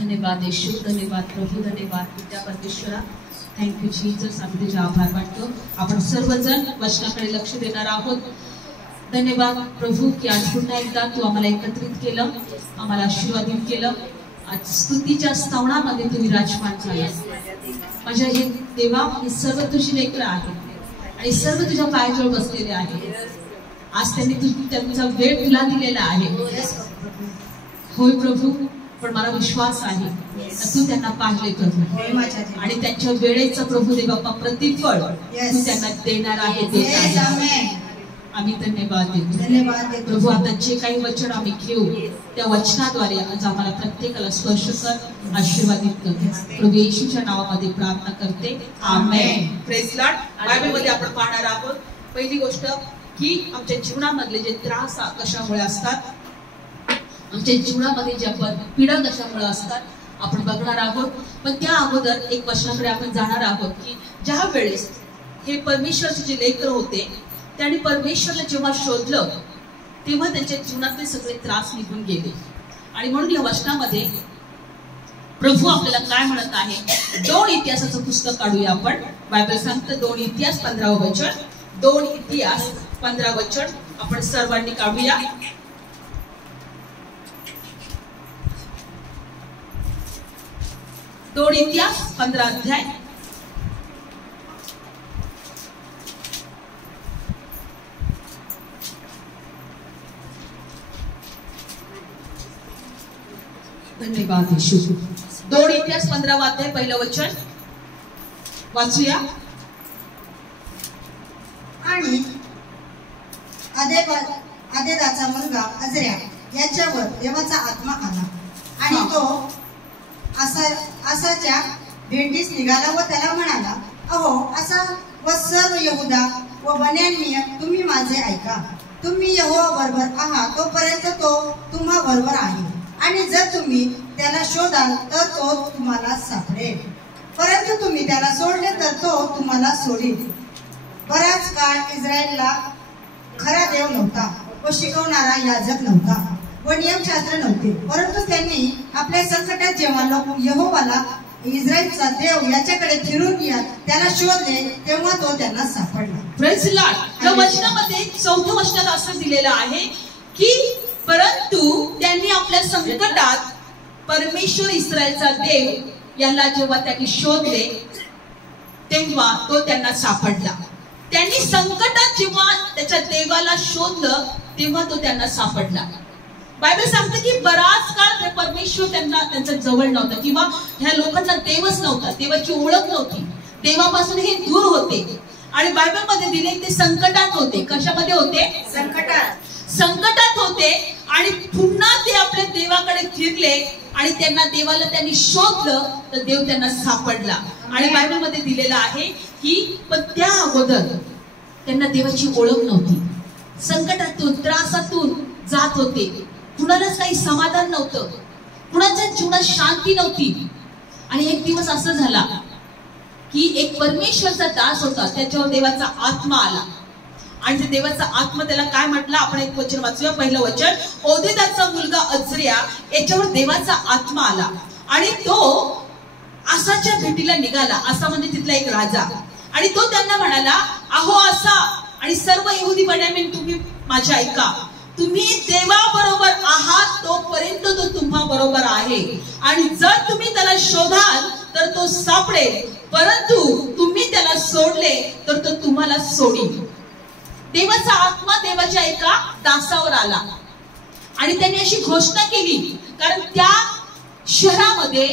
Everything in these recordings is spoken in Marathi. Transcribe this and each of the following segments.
धन्यवाद येशू, धन्यवाद प्रभू, धन्यवाद पिता परमेश्वरा. Thank you Jesus. आम्ही तुझे आभार मानतो. आपण सर्वजण वचनाकडे लक्ष देणार आहोत. धन्यवाद प्रभू की आज पुन्हा एकदा तू आम्हाला एकत्रित केलं, आम्हाला आशीर्वादित केलं. आज स्तुतीच्या स्तवनामध्ये तुम्ही राजमान झाला. माझ्या हे देवा, हे सर्व तुझी लेकरं आहेत आणि सर्व तुझ्या पायाजवळ बसलेले आहेत. आज त्यांनी त्यांचा वेळ तुला दिलेला आहे. होय प्रभू, पण मला विश्वास आहे तू त्यांना पाहिले प्रभू आणि त्यांच्या वेळेचं प्रभू दे बाप्पा प्रतिफळ तू त्यांना देणार आहे. आम्ही धन्यवाद देतो प्रभू. आता जे काही वचन आम्ही घेऊ त्या वचनाद्वारे आज आम्हाला प्रत्येकाला स्पर्श कर, आशीर्वादित कर. प्रभू येशूच्या नावामध्ये प्रार्थना करते, आमेन. Praise Lord. बायबलमध्ये आपण पाहणार आहोत पहिली गोष्ट की आमच्या जीवनामधले जे त्रास कशामुळे असतात, आमच्या जीवनामध्ये ज्या पीडा कशामुळे असतात आपण बघणार आहोत. पण त्या अगोदर एक वचनाकडे आपण जाणार आहोत की ज्या वेळेस हे परमेश्वरचे जे लेकर होते त्यांनी परमेश्वरला जेव्हा शोधलं तेव्हा त्यांच्या जीवनातले सगळे त्रास निघून गेले. आणि म्हणून या वचनामध्ये प्रभू आपल्याला काय म्हणत आहे, 2 इतिहासाचं पुस्तक काढूया आपण. बायबल सांगतं 2 इतिहास 15 वचन, 2 इतिहास 15 वचन आपण सर्वांनी काढूया. दोन इतिहास 15 अध्याय. धन्यवाद येशू. 2 इतिहास 15 अध्याय पहिलं वचन वाचूया. आणि आदेदाचा मुलगा अजर्या याच्यावर देवाचा आत्मा आला आणि तो आसाच्या भेंडीस निघाला व त्याला म्हणाला, अहो आसा व सर्व यहुदा व बन्यामीन, तुम्ही माझे ऐका. तुम्ही यहोवा बरोबर आहात तोपर्यंत तो तुम्हा बरोबर आहे, आणि जर तुम्ही त्याला शोधाल तर तो तुम्हाला सापडेल, परंतु तुम्ही त्याला सोडले तर तो तुम्हाला सोडेल. बराच काळ इस्रायलला खरा देव नव्हता व शिकवणारा याजक नव्हता व नियमशास्त्र नव्हते, परंतु त्यांनी आपल्या संकटात जेव्हा लोक यहोवाला इस्रायलचा देव याच्याकडे फिरून त्याला शोधले तेव्हा तो त्यांना सापडला. Praise Lord. या वचनामध्ये 4थं वचनात असं दिलेलं आहे की परंतु त्यांनी आपल्या संकटात परमेश्वर इस्रायलचा देव याला जेव्हा त्यांनी शोधले तेव्हा तो त्यांना सापडला. त्यांनी संकटात जेव्हा त्याच्या देवाला शोधलं तेव्हा तो त्यांना सापडला. बायबल सांगते की बराच काळ परमेश्वर त्यांच्या जवळ नव्हता किंवा ह्या लोकांना देवच नव्हता, देवाची ओळख नव्हती, देवापासून हे दूर होते. आणि बायबल मध्ये दिले ते संकटात होते. कशामध्ये होते? संकटात होते. आणि पुन्हा ते आपल्या देवाकडे फिरले आणि देवाला त्यांनी शोधलं तर देव त्यांना सापडला. आणि बायबल मध्ये दिलेलं आहे की पण त्या अगोदर त्यांना देवाची ओळख नव्हती. संकटातून त्रासातून जात होते, कुणालाच काही समाधान नव्हतं, कुणाच्या जीवनात शांती नव्हती. आणि एक दिवस असं झाला की एक परमेश्वरचा दास होता, त्याच्यावर देवाचा आत्मा आला. आणि ते देवाचा आत्मा त्याला काय म्हटलं, आपण एक वचन वाचूया. पहिलं वचन, ओदेदाचा मुलगा अजर्या याच्यावर देवाचा आत्मा आला आणि तो आसाच्या भेटीला निघाला. आसा म्हणजे तिथला एक राजा. आणि तो त्यांना म्हणाला, अहो आसा आणि सर्व यहुदी बन्यामीन, तुम्ही माझे ऐका. तुम्ही देवाबरोबर आहात तोपर्यंत तो तुम्हा बरोबर आहे, आणि जर तुम्ही त्याला शोधाल तर तो सापडेल, परंतु तुम्ही त्याला सोडले तर तो तुम्हाला सोडेल. देवाचा आत्मा देवाच्या एका दासावर आला आणि त्यांनी अशी घोषणा केली, कारण त्या शहरामध्ये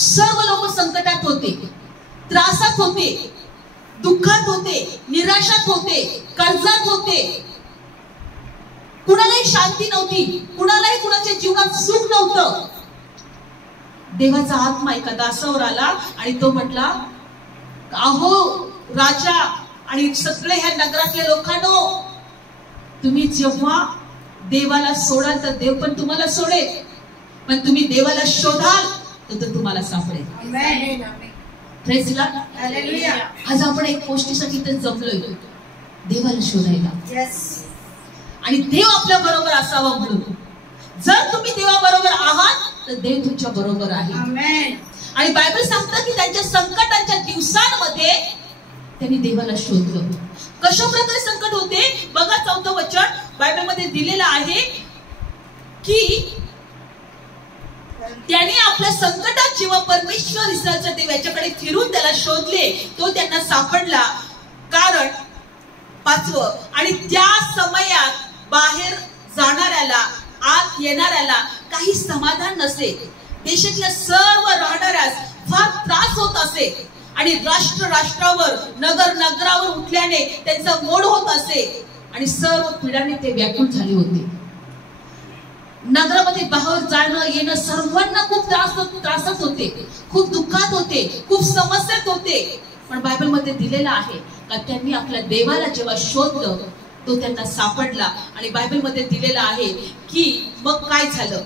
सर्व लोक संकटात होते, त्रासात होते, दुःखात होते, निराशात होते, कर्जात होते. कुणालाही शांती नव्हती, कुणालाही कुणाच्या जीवनात सुख नव्हतं. देवाचा आत्मा एका दासावर आला आणि तो म्हटला, अहो राजा आणि सगळे ह्या नगरातल्या लोकांनो, तुम्ही जेव्हा देवाला सोडाल तर देव पण तुम्हाला सोडेल, पण तुम्ही देवाला शोधाल तर तुम्हाला सापडेल. Praise Lord. हालेलुया. आज आपण एक गोष्टीसाठी तर जमलोय, देवाला शोधायला. आणि देव आपल्या बरोबर असावा म्हणून. जर तुम्ही देवा बरोबर आहात तर देव तुमच्या बरोबर आहे. आमेन. आणि बायबल सांगतं की त्यांच्या संकटाच्या दिवसांमध्ये त्यांनी देवाला शोधलं. कशा प्रकारे संकट होते बघा, 4 वचन बायबल मध्ये दिलेलं आहे की त्यांनी आपल्या संकटात जेव्हा परमेश्वर इस्रायलचा देव याच्याकडे फिरून त्याला शोधले, तो त्यांना सापडला. कारण 5 आणि त्या समयात बाहेर जाणाऱ्याला आत येणाऱ्याला काही समाधान नसे. देशातल्या सर्व राहणाऱ्यास फार त्रास होत असे आणि राष्ट्र राष्ट्रावर नगर नगरावर उठल्याने त्यांचा मोड होत असे आणि सर्व पीडाने ते व्याकुळ झाले होते. नगरामध्ये बाहेर जाणं येणं सर्वांना खूप त्रासात होते, खूप दुःखात होते, खूप समस्यात होते. पण बायबल मध्ये दिलेलं आहे का त्यांनी आपल्या देवाला जेव्हा शोधलं तो त्यांना सापडला. आणि बायबल मध्ये दिलेलं आहे की मग काय झालं.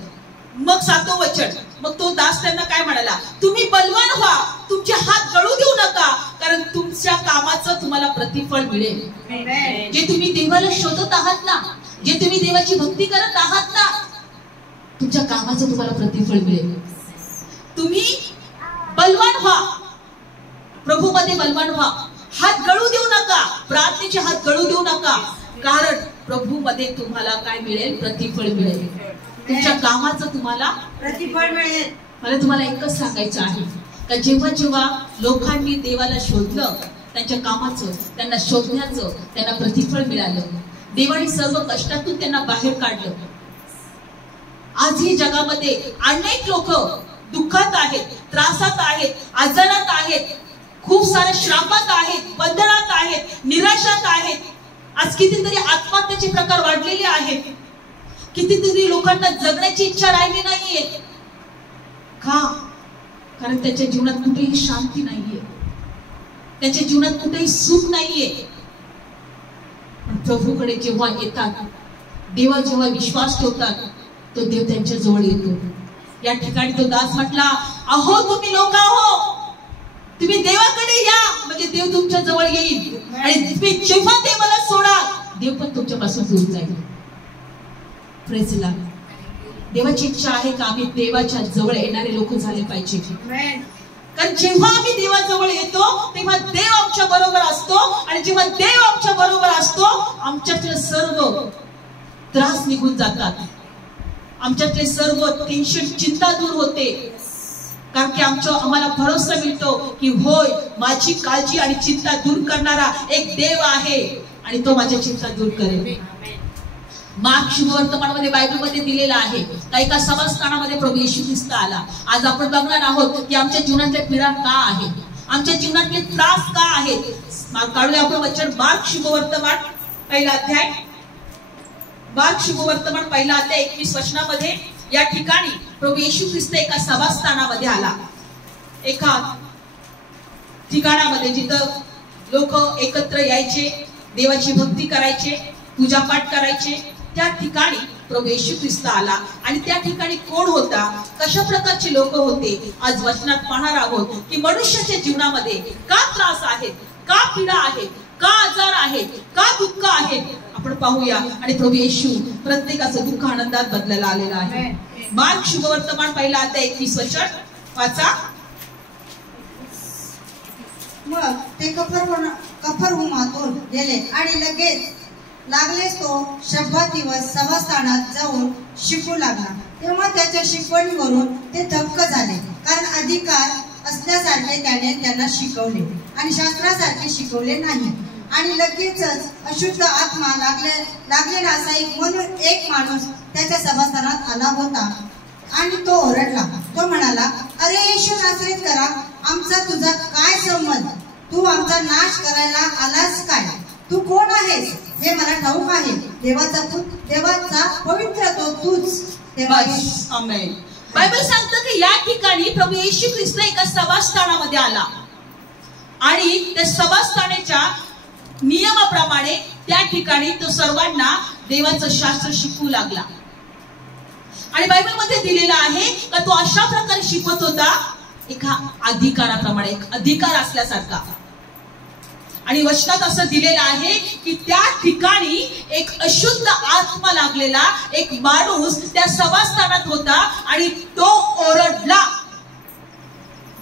मग 7 वचन, मग तो दास त्यांना काय म्हणाला, तुम्ही बलवान व्हा, तुमचे हात गळू देऊ नका, कारण तुमच्या कामाचं तुम्हाला प्रतिफळ मिळेल. जे तुम्ही देवाला शोधत आहात ना, जे तुम्ही देवाची भक्ती करत आहात ना, तुमच्या कामाचं तुम्हाला प्रतिफळ मिळेल. तुम्ही बलवान व्हा, प्रभू मध्ये बलवान व्हा, हात गळू देऊ नका, प्रार्थनेचे हात गळू देऊ नका, कारण प्रभू मध्ये तुम्हाला काय मिळेल, प्रतिफळ मिळेल. तुमच्या कामाचं तुम्हाला प्रतिफळ मिळेल. मला तुम्हाला एकच सांगायचं आहे का जेव्हा जेव्हा लोकांनी देवाला शोधलं, त्यांच्या कामाचं, त्यांना शोधण्याचं त्यांना प्रतिफळ मिळालं. देवाने सर्व कष्टातून त्यांना बाहेर काढलं. आजही जगामध्ये अनेक लोक दुःखात आहेत, त्रासात आहेत, आजारात आहेत, खूप साऱ्या श्रापात आहेत, बंधनात आहेत, निराशात आहेत. आज कितीतरी आत्महत्याचे प्रकार वाढलेले आहेत. कितीतरी लोकांना जगण्याची इच्छा राहिली नाहीये. का? कारण त्याच्या जीवनात कुठेही शांती नाहीये, त्याच्या जीवनात कुठेही सुख नाहीये. पण प्रभूकडे जेव्हा येतात, देवा जेव्हा विश्वास ठेवतात, तो देव त्यांच्या जवळ येतो. या ठिकाणी तो दास म्हटला, अहो तुम्ही लोक हो, तुम्ही देवाकडे या, म्हणजे देव तुमच्या जवळ येईल. आणि तुम्ही जेव्हा देवाला सोडा, देव पण तुमच्यापासून दूर जाईल. Praise the Lord. देवाची इच्छा आहे का आम्ही देवाच्या जवळ येणारे लोक झाले पाहिजे. कारण जेव्हा आम्ही देवाजवळ येतो तेव्हा देव आमच्या बरोबर असतो. आणि जेव्हा देव आमच्या बरोबर असतो, आमच्यातले सर्व त्रास निघून जातात, आमच्यातले सर्व टेन्शन, चिंता दूर होते. कारण की आम्हाला भरोसा मिळतो की होय, माझी काळजी आणि चिंता दूर करणारा एक देव आहे आणि तो माझ्या चिंता दूर करेल. मार्क शुभवर्तमानामध्ये बायबलमध्ये दिलेला आहे का एका सभास्थानामध्ये प्रभू येशू ख्रिस्त आला. आज आपण बघणार आहोत की आमच्या जीवनातले पीडा का आहे, आमच्या जीवनातले त्रास का आहेत. काढूया आपण वचन मार्क शुभवर्तमान 1 अध्याय, मार्क शुभवर्तमान 1 अध्याय 21 वचनामध्ये. या ठिकाणी प्रभू येशू ख्रिस्त एका सभास्थानामध्ये आला, एका ठिकाणामध्ये जिथं लोक एकत्र यायचे, देवाची भक्ती करायचे, पूजापाठ करायचे. त्या ठिकाणी प्रभू येशू ख्रिस्त आला. आणि त्या ठिकाणी कोण होता, कशा प्रकारचे लोक होते, आज वचनात पाहणार आहोत की मनुष्याच्या जीवनामध्ये का त्रास आहेत, का पीडा आहेत, का आजार आहेत, का दुःख आहेत, आपण पाहूया. आणि प्रभू येशू प्रत्येकाचं दुःख आनंदात बदलायला आलेला आहे. मार्क शुभवर्तमान 1 अध्याय 21 वचन वाचा. मग ते कफरहुमातून गेले आणि लगेच लागलेच तो शब्दात दिवस सभास्थानात जाऊन शिकू लागला. तेव्हा त्याच्या शिकवणीवरून ते थक्क झाले, कारण अधिकार असल्यासारखे त्याने त्यांना शिकवले आणि शास्त्रासारखे शिकवले नाही. आणि लगेचच अशुद्ध आत्मा लागलेला असा एक माणूस त्याच्या सभास्थानात आला होता आणि तो ओरडला. तो म्हणाला, अरे येशू नासरीत करा, आमचा तुझा काय संबंध? तू आमचा नाश करायला आलास काय? तू कोण आहेस हे मला ठाऊक आहे. देवाचा पवित्र तो तूच. आमेन. बायबल सांगतं की या ठिकाणी प्रभू येशू ख्रिस्त एका सभास्थानामध्ये आला आणि त्या सभास्थानाच्या नियमाप्रमाणे त्या ठिकाणी तो सर्वांना देवाचं शास्त्र शिकवू लागला. आणि बायबल मध्ये दिलेला आहे का तो अशा प्रकारे शिकवत होता, एका अधिकाराप्रमाणे, एक अधिकार असल्यासारखा. आणि वचनात असं दिलेलं आहे की त्या ठिकाणी एक अशुद्ध आत्मा लागलेला एक माणूस त्या सभास्थानात होता आणि तो ओरडला.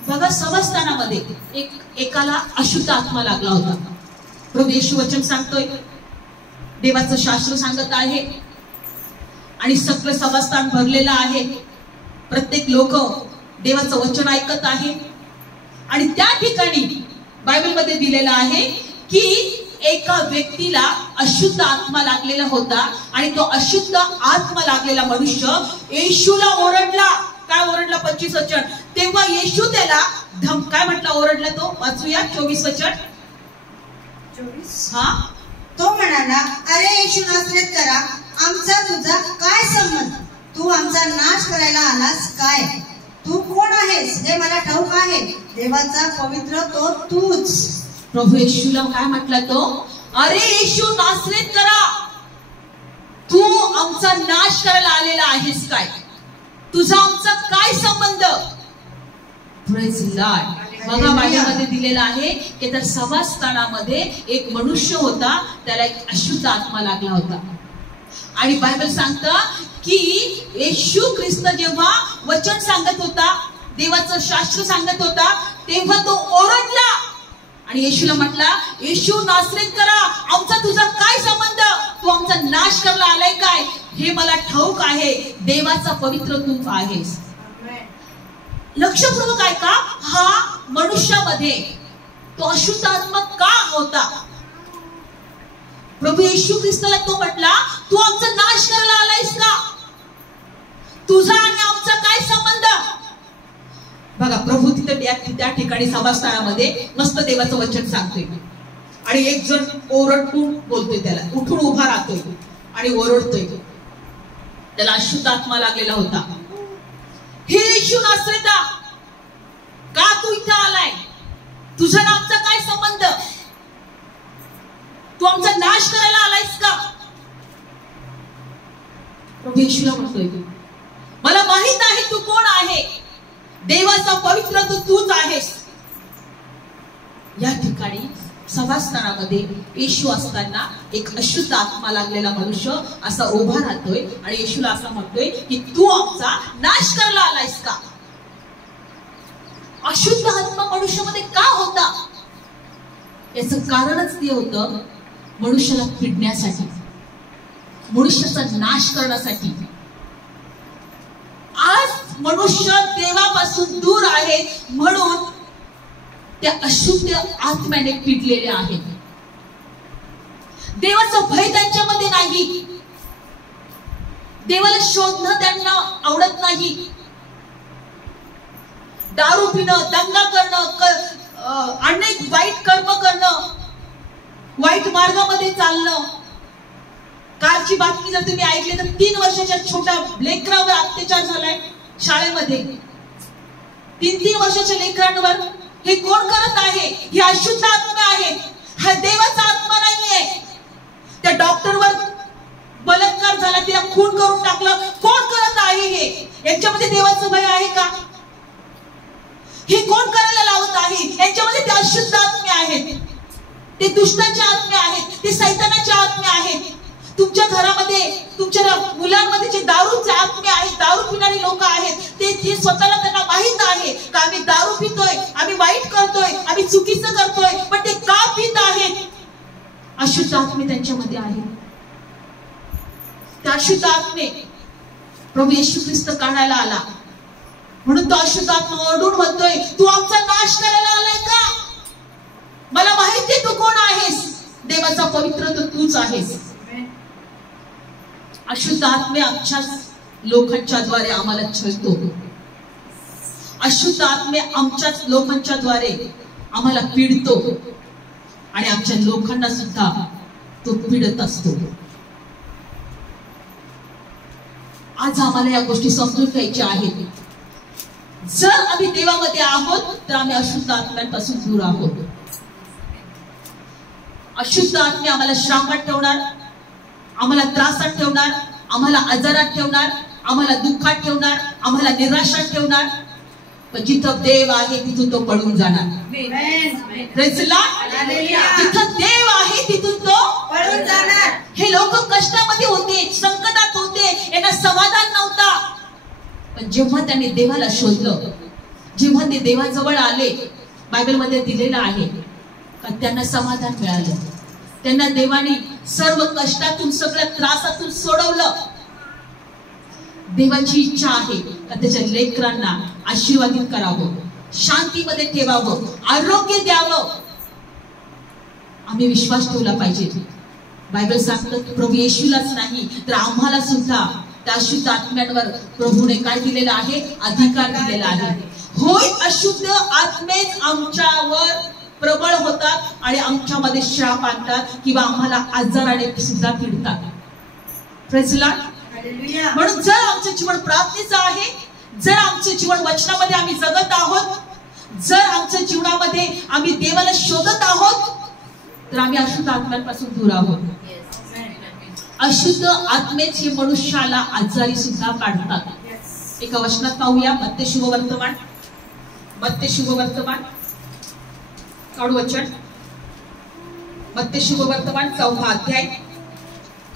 बघा, सभास्थानामध्ये एकाला अशुद्ध आत्मा लागला होता. प्रभू येशू वचन सांगतोय, देवाचं शास्त्र सांगत आहे आणि सगळं सभास्थान भरलेलं आहे. प्रत्येक लोक देवाचं वचन ऐकत आहे आणि त्या ठिकाणी बायबलमध्ये दिलेलं आहे की एका व्यक्तीला अशुद्ध आत्मा लागलेला होता आणि तो अशुद्ध आत्मा लागलेला मनुष्य येशूला ओरडला. काय ओरडला? 25 वचन. तेव्हा येशू त्याला काय म्हटला? ओरडला तो. वाचूया 24 वचन. 24. हा, तो म्हणाला, अरे येशू नासरेतकरा, आमचा तुझा काय संबंध? तू आमचा नाश करायला आलास काय? तू कोण आहेस हे मला ठाऊक आहे, देवाचा पवित्र तो तूच. प्रभू येशूला काय म्हटला तो? अरे येशू नासरेतकरा, तू आमचा नाश करायला आलेला आहेस काय? तुझा आमचा काय संबंध? Praise Lord. बघा, बायबलमध्ये दिलेला आहे की त्या सभास्थानामध्ये एक मनुष्य होता, त्याला एक अशुद्ध आत्मा लागला होता. आणि बायबल सांगतं की येशू ख्रिस्त जेव्हा वचन सांगत होता, देवाचं शास्त्र सांगत होता, तेव्हा तो ओरडला आणि येशूला म्हटला, येशू नासरेतकरा, आमचा तुझा काय संबंध? तू आमचा नाश करायला आलाय काय? हे मला ठाऊक आहे, देवाचा पवित्र तू आहेस. लक्षपूर्वक ऐका, हा मनुष्यामध्ये तो अशुद्ध आत्मा का होता? प्रभू येशू ख्रिस्ताला तो म्हटला, तू आमचा नाश करायला आलायस का? तुझा आणि आमचा काय संबंध? बघा, प्रभू तिथे त्या ठिकाणी सभास्थानामध्ये मस्त देवाचं वचन सांगतोय आणि एक जण ओरडून बोलतोय, त्याला उठून उभा राहतोय आणि ओरडतोय. त्याला अशुद्ध आत्मा लागलेला होता. हे येशू नासरेता, का तू इथं आलाय? तुझा आणि आमचा काय संबंध? तू आमचा नाश करायला आलायस का? प्रभू येशूला म्हणतोय, मला माहित आहे तू कोण आहे, देवाचा पवित्र तूच आहेस. या ठिकाणी सभास्थानामध्ये येशू असताना एक अशुद्ध आत्मा लागलेला मनुष्य असा उभा राहतोय आणि येशूला असा म्हणतोय की तू आमचा नाश करायला आलायस का? अशुद्ध आत्मा मनुष्यामध्ये का होता? याचं कारणच ते होतं, मनुष्याला पिडण्यासाठी, मनुष्याचा नाश करण्यासाठी. आज मनुष्य देवापासून दूर आहे म्हणून त्या अशुद्ध आत्म्याने पिडलेले आहेत. देवाचं भय त्यांच्यामध्ये नाही, देवाला शोधणं त्यांना आवडत नाही. दारू पिणं, दंगा करणं, अनेक वाईट कर्म करणं, वाईट मार्गामध्ये चालणं. कालची बातमी जर तुम्ही ऐकली तर 3 वर्षाच्या छोट्या लेकरावर अत्याचार झालाय शाळेमध्ये. 3 वर्षाच्या लेकरांवर. हे कोण करत आहे? हे अशुद्ध आत्मा आहे, हा देवाचा आत्मा नाहीये. त्या डॉक्टरवर बलात्कार झाला, तिला खून करून टाकलं. कोण करत आहे हे? यांच्यामध्ये देवाचं भय आहे का? हे कोण करायला लावत आहे? यांच्यामध्ये ते अशुद्ध आत्मे आहेत, ते दुष्टाचे आत्मे आहेत, ते सैतानाचे आत्मे आहेत. तुमच्या घरामध्ये, तुमच्या मुलांमध्ये जे दारूचे आत्मे आहेत, दारू पिणारी लोक आहेत, ते स्वतःला त्यांना माहित आहे का आम्ही दारू पितोय, आम्ही वाईट करतोय, आम्ही चुकीचं करतोय, पण ते का पित आहेत? अशुद्ध आत्मे त्यांच्यामध्ये आहेत. त्या अशुद्ध आत्मे प्रभू येशू ख्रिस्त काढायला आला म्हणून तो अशुद्ध आत्मा ओरडून म्हणतोय, तू आमचा नाश करायला आलाय का? मला माहिती तू कोण आहेस, देवाचा पवित्र तो तूच आहेस. अशुद्ध आत्मे आमच्याच लोकांच्या द्वारे आम्हाला छळतो. अशुद्ध आत्मे आमच्याच लोकांच्या द्वारे आम्हाला पीडतो आणि आमच्या लोकांना सुद्धा तो पीडत असतो. आज आम्हाला या गोष्टी समजून घ्यायच्या आहेत. जर आम्ही देवामध्ये आहोत तर आम्ही अशुद्ध आत्म्यांपासून दूर आहोत. अशुद्ध आत्मे आम्हाला श्रापात ठेवणार, आम्हाला त्रासात ठेवणार, आम्हाला आजारात ठेवणार, आम्हाला दुःखात ठेवणार, आम्हाला निराशात ठेवणार. पण जिथं देव आहे तिथून तो पळून जाणार. Praise the Lord. जिथं देव आहे तिथून तो पळून जाणार. हे लोक कष्टामध्ये होते, संकटात होते, यांना समाधान नव्हता. पण जेव्हा त्यांनी देवाला शोधलं, जेव्हा ते देवाजवळ आले, बायबलमध्ये दिलेलं आहे का त्यांना समाधान मिळालं. त्यांना देवाने सर्व कष्टातून, सगळ्या त्रासातून सोडवलं. देवाची इच्छा आहे का त्याच्या लेकरांना आशीर्वादित करावं, शांतीमध्ये ठेवावं, आरोग्य द्यावं. आम्ही विश्वास ठेवला पाहिजे. बायबल सांगतं की प्रभू येशूलाच नाही तर आम्हाला सुद्धा त्या अशुद्ध आत्म्यांवर प्रभूने काय दिलेला आहे? अधिकार दिलेला आहे. होय, अशुद्ध आत्मेच आमच्यावर प्रबळ होतात आणि आमच्यामध्ये श्राप आणतात किंवा आम्हाला आजाराने सुद्धा पीडतात. Praise the Lord. म्हणून जर आमचं जीवन प्रार्थनेचं आहे, जर आमचं जीवन वचनामध्ये आम्ही जगत आहोत, जर आमच्या जीवनामध्ये आम्ही देवाला शोधत आहोत, तर आम्ही अशुद्ध आत्म्यांपासून दूर आहोत. अशुद्ध आत्मेच हे मनुष्याला आजारी सुद्धा काढतात. एका वचनात पाहूया, मत्ते शुभवर्तमान, मत्ते शुभवर्तमान काढू वचन, मत्ते शुभवर्तमान 4 अध्याय.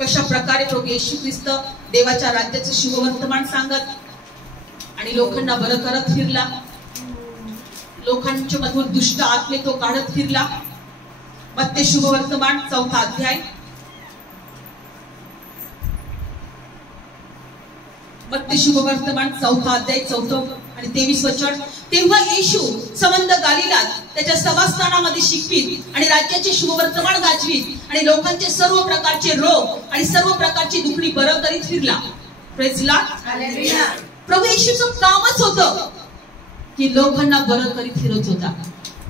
कशा प्रकारे प्रभू येशू ख्रिस्त देवाच्या राज्याचं शुभवर्तमान सांगत आणि लोकांना बरं करत फिरला, लोकांच्या मधून दुष्ट आत्मे तो काढत फिरला. मत्ते शुभवर्तमान 4 अध्याय, मत्ते शुभवर्तमान 4 अध्याय 4 आणि 23 वचन. तेव्हा येशू संबंध गालिलात त्याच्या सभास्थानामध्ये शिकवीत आणि राज्याचे शुभवर्तमान गाजवीत आणि लोकांचे सर्व प्रकारचे रोग आणि सर्व प्रकारची दुखणी बरं करीत फिरला. Praise the lord. प्रभू येशूचं कामच होतं की लोकांना बरं करीत फिरत होता.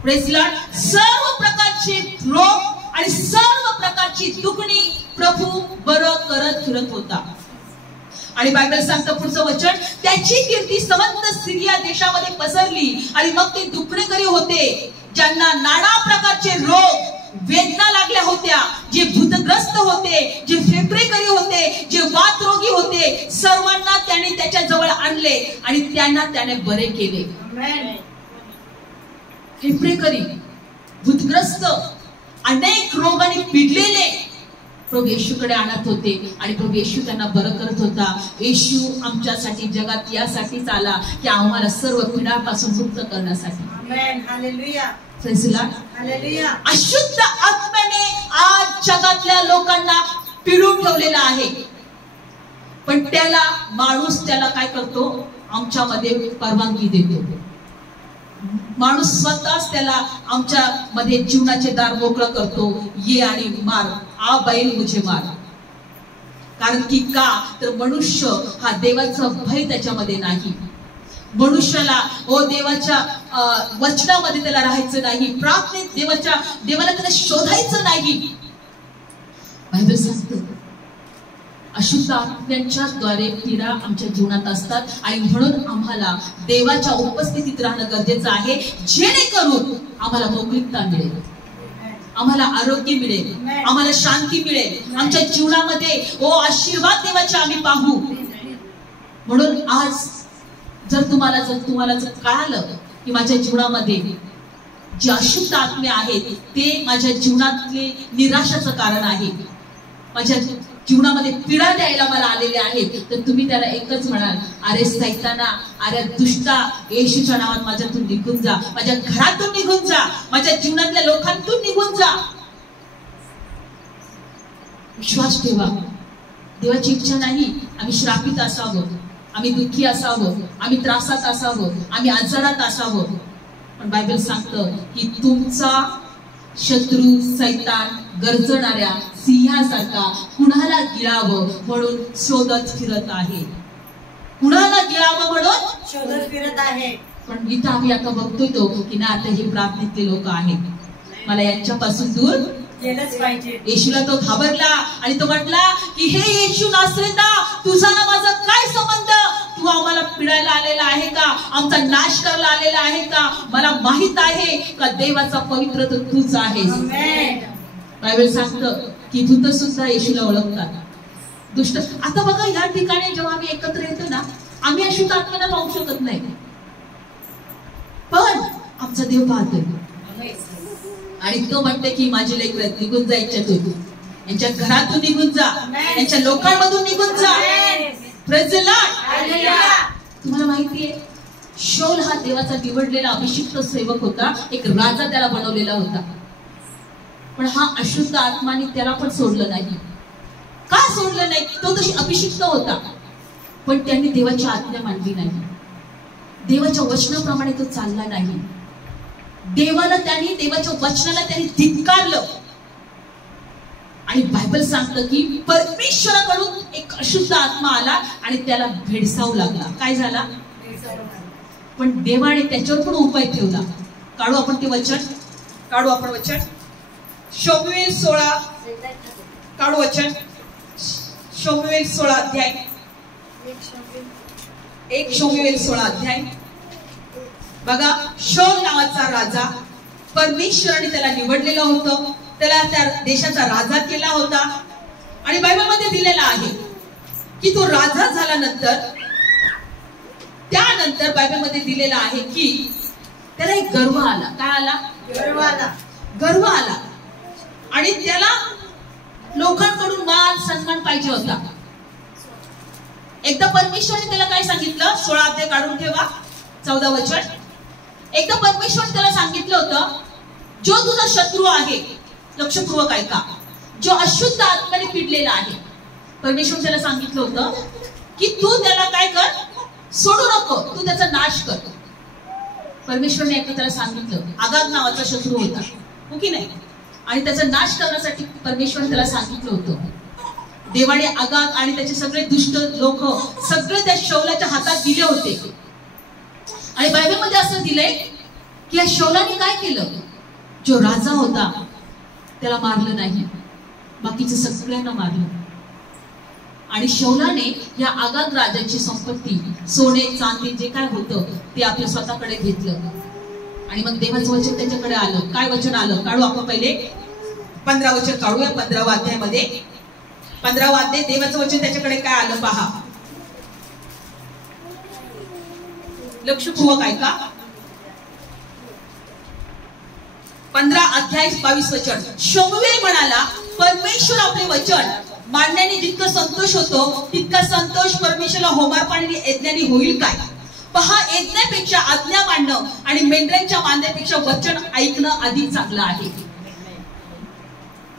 Praise the lord. सर्व प्रकारचे रोग आणि सर्व प्रकारची दुखणी प्रभू बरं करत फिरत होता. आणि बायबल सांगतं पुढचं वचन, त्याची कीर्ती समस्त सिरिया देशामध्ये पसरली आणि मग ते दुखणेकरी होते ज्यांना नाना प्रकारचे रोग वेदना लागल्या होत्या, जे भूतग्रस्त होते, जे फेफरेकरी होते, जे वातरोगी होते, सर्वांना त्याने त्याच्या जवळ आणले आणि त्यांना त्याने बरे केले. फेफरेकरी, भूतग्रस्त, अनेक रोगाने पिडलेले प्रभू येशूकडे आणत होते आणि प्रभू येशू त्यांना बरं करत होता. येशू आमच्यासाठी जगात यासाठीच आला की आम्हाला सर्व पीडापासून मुक्त करण्यासाठी. Amen. Hallelujah. Praise the lord. Hallelujah. अशुद्ध आत्म्याने आज जगातल्या लोकांना पिडून ठेवलेला आहे, पण त्याला माणूस त्याला काय करतो? आमच्यामध्ये परवानगी देतो. माणूस स्वतःच त्याला आमच्या मध्ये जीवनाचे दार मोकळं करतो. ये आणि मार, आ बैल मुझे मार. कारण की का तर मनुष्य हा देवाचा भय त्याच्यामध्ये नाही. मनुष्याला देवाच्या वचनामध्ये त्याला राहायचं नाही, प्रार्थनेत देवाला त्याला शोधायचं नाही. बायबल सांगतं अशुद्ध आत्म्यांच्या द्वारे पीडा आमच्या जीवनात असतात आणि म्हणून आम्हाला देवाच्या उपस्थितीत राहणं गरजेचं आहे, जेणेकरून आम्हाला मोकळीकता मिळेल, आम्हाला आरोग्य मिळेल, आम्हाला शांती मिळेल, आमच्या जीवनामध्ये आशीर्वाद देवाचे आम्ही पाहू. म्हणून आज जर तुम्हाला जर कळालं की माझ्या जीवनामध्ये जे अशुद्ध आत्मे आहेत ते माझ्या जीवनातले निराशाचं कारण आहे, माझ्या जीवनामध्ये पीडा द्यायला मला आलेले आहेत, तर तुम्ही त्याला एकच म्हणाल, अरे सैताना, अरे दुष्टा, येशूच्या नावात माझ्यातून निघून जा, माझ्या घरातून निघून जा, माझ्या जीवनातल्या लोकांतून निघून जा. विश्वास ठेवा. देवाची इच्छा नाही आम्ही श्रापित असावं, आम्ही दुःखी असावं, आम्ही त्रासात असावं, आम्ही आजारात असावं. पण बायबल सांगतं की तुमचा शत्रू सैतान गरजणाऱ्या सिंहासारखा कुणाला गिळावं म्हणून शोधत फिरत आहे, कुणाला गिळावं म्हणून शोधत फिरत आहे. पण इथं आम्ही आता बघतोय तो की ना आता हे प्रार्थनेतले लोक आहेत, मला यांच्यापासून दूर गेलंच पाहिजे. येशूला तो घाबरला आणि तो म्हटला की हे येशू नासरेता, तुझा ना माझा काय संबंध? तू आम्हाला पिडायला आलेला आहे का? आमचा नाश करायला आलेला आहे का? मला माहित आहे का देवाचा पवित्र तर तूच आहेस. बायबल सांगतं की भूत सुद्धा येशूला ओळखतात, दुष्ट. आता बघा या ठिकाणी जेव्हा आम्ही एकत्र येतो ना, आम्ही अशुद्ध आत्म्याला पाहू शकत नाही. देव पाहतोय आणि तो म्हणते की माझी लेकरं निघून जा यांच्यातून, यांच्या घरातून निघून जा, यांच्या लोकांमधून निघून जा. Praise the Lord. तुम्हाला माहितीये शौल हा देवाचा निवडलेला अभिषिक्त सेवक होता, एक राजा त्याला बनवलेला होता. पण हा अशुद्ध आत्माने त्याला पण सोडलं नाही. का सोडलं नाही? तो तशी अभिषिक्त होता, पण त्यांनी देवाची आज्ञा मानली नाही, देवाच्या वचनाप्रमाणे तो चालला नाही. देवाच्या वचनाला त्यांनी धिक्कारलं. आणि बायबल सांगतं की परमेश्वराकडून एक अशुद्ध आत्मा आला आणि त्याला भेडसावू लागला. काय झाला? पण देवाने त्याच्यावर पण उपाय ठेवला. काढू आपण ते वचन, काढू आपण वचन शमूएल 16, काढू वचन शमूएल 16 अध्याय, 1 शमूएल 16 अध्याय. बघा, शौल नावाचा राजा, परमेश्वराने त्याला निवडलेलं होतं, त्याला त्या देशाचा राजा केला होता. आणि बायबलमध्ये दिलेला आहे की तो राजा झाल्यानंतर, त्यानंतर बायबलमध्ये दिलेला आहे की त्याला एक गर्व आला. काय आला? गर्व आला. आणि त्याला लोकांकडून मान सन्मान पाहिजे होता. एकदा परमेश्वराने त्याला काय सांगितलं? 16 अध्याय काढून ठेवा, 14 वचन. एकदा परमेश्वराने त्याला सांगितलं होतं, जो तुझा शत्रू आहे, लक्षपूर्वक ऐका, जो अशुद्ध आत्म्याने पिडलेला आहे, परमेश्वर त्याला सांगितलं होतं की तू त्याला काय कर? सोडू नको, तू त्याचा नाश कर. परमेश्वरने एकदा त्याला सांगितलं. आगाग नावाचा शत्रू होता, हो की नाही? आणि त्याचा नाश करण्यासाठी परमेश्वरने त्याला सांगितलं होतं. देवाने आगाग आणि त्याचे सगळे दुष्ट लोक सगळे त्या शौलाच्या हातात दिले होते. आणि बायबलमध्ये असं दिलंय की या शौलाने काय केलं? जो राजा होता त्याला मारलं नाही, बाकीचे सगळ्यांना मारलं. आणि शौलाने या आगाग राजाची संपत्ती, सोने चांदी जे काय होतं ते आपल्या स्वतःकडे घेतलं. आणि मग देवाचं वचन त्याच्याकडे आलं. काय वचन आलं? काढू आपण पहिले 15 वचन काढूया. 15व्या अध्यायामध्ये, 15वा अध्याय, देवाचं वचन त्याच्याकडे काय आलं पहा. लक्षपूर्वक ऐका. 15 अध्याय 22 वचन. शमूएल म्हणाला, परमेश्वर आपले वचन मानण्याने जितका संतोष होतो तितका संतोष परमेश्वराला होमार्पणाने यज्ञाने होईल काय? पहा, यज्ञापेक्षा आज्ञा मानणं आणि मेंढरांच्या मांद्यापेक्षा वचन ऐकणं अधिक चांगलं आहे.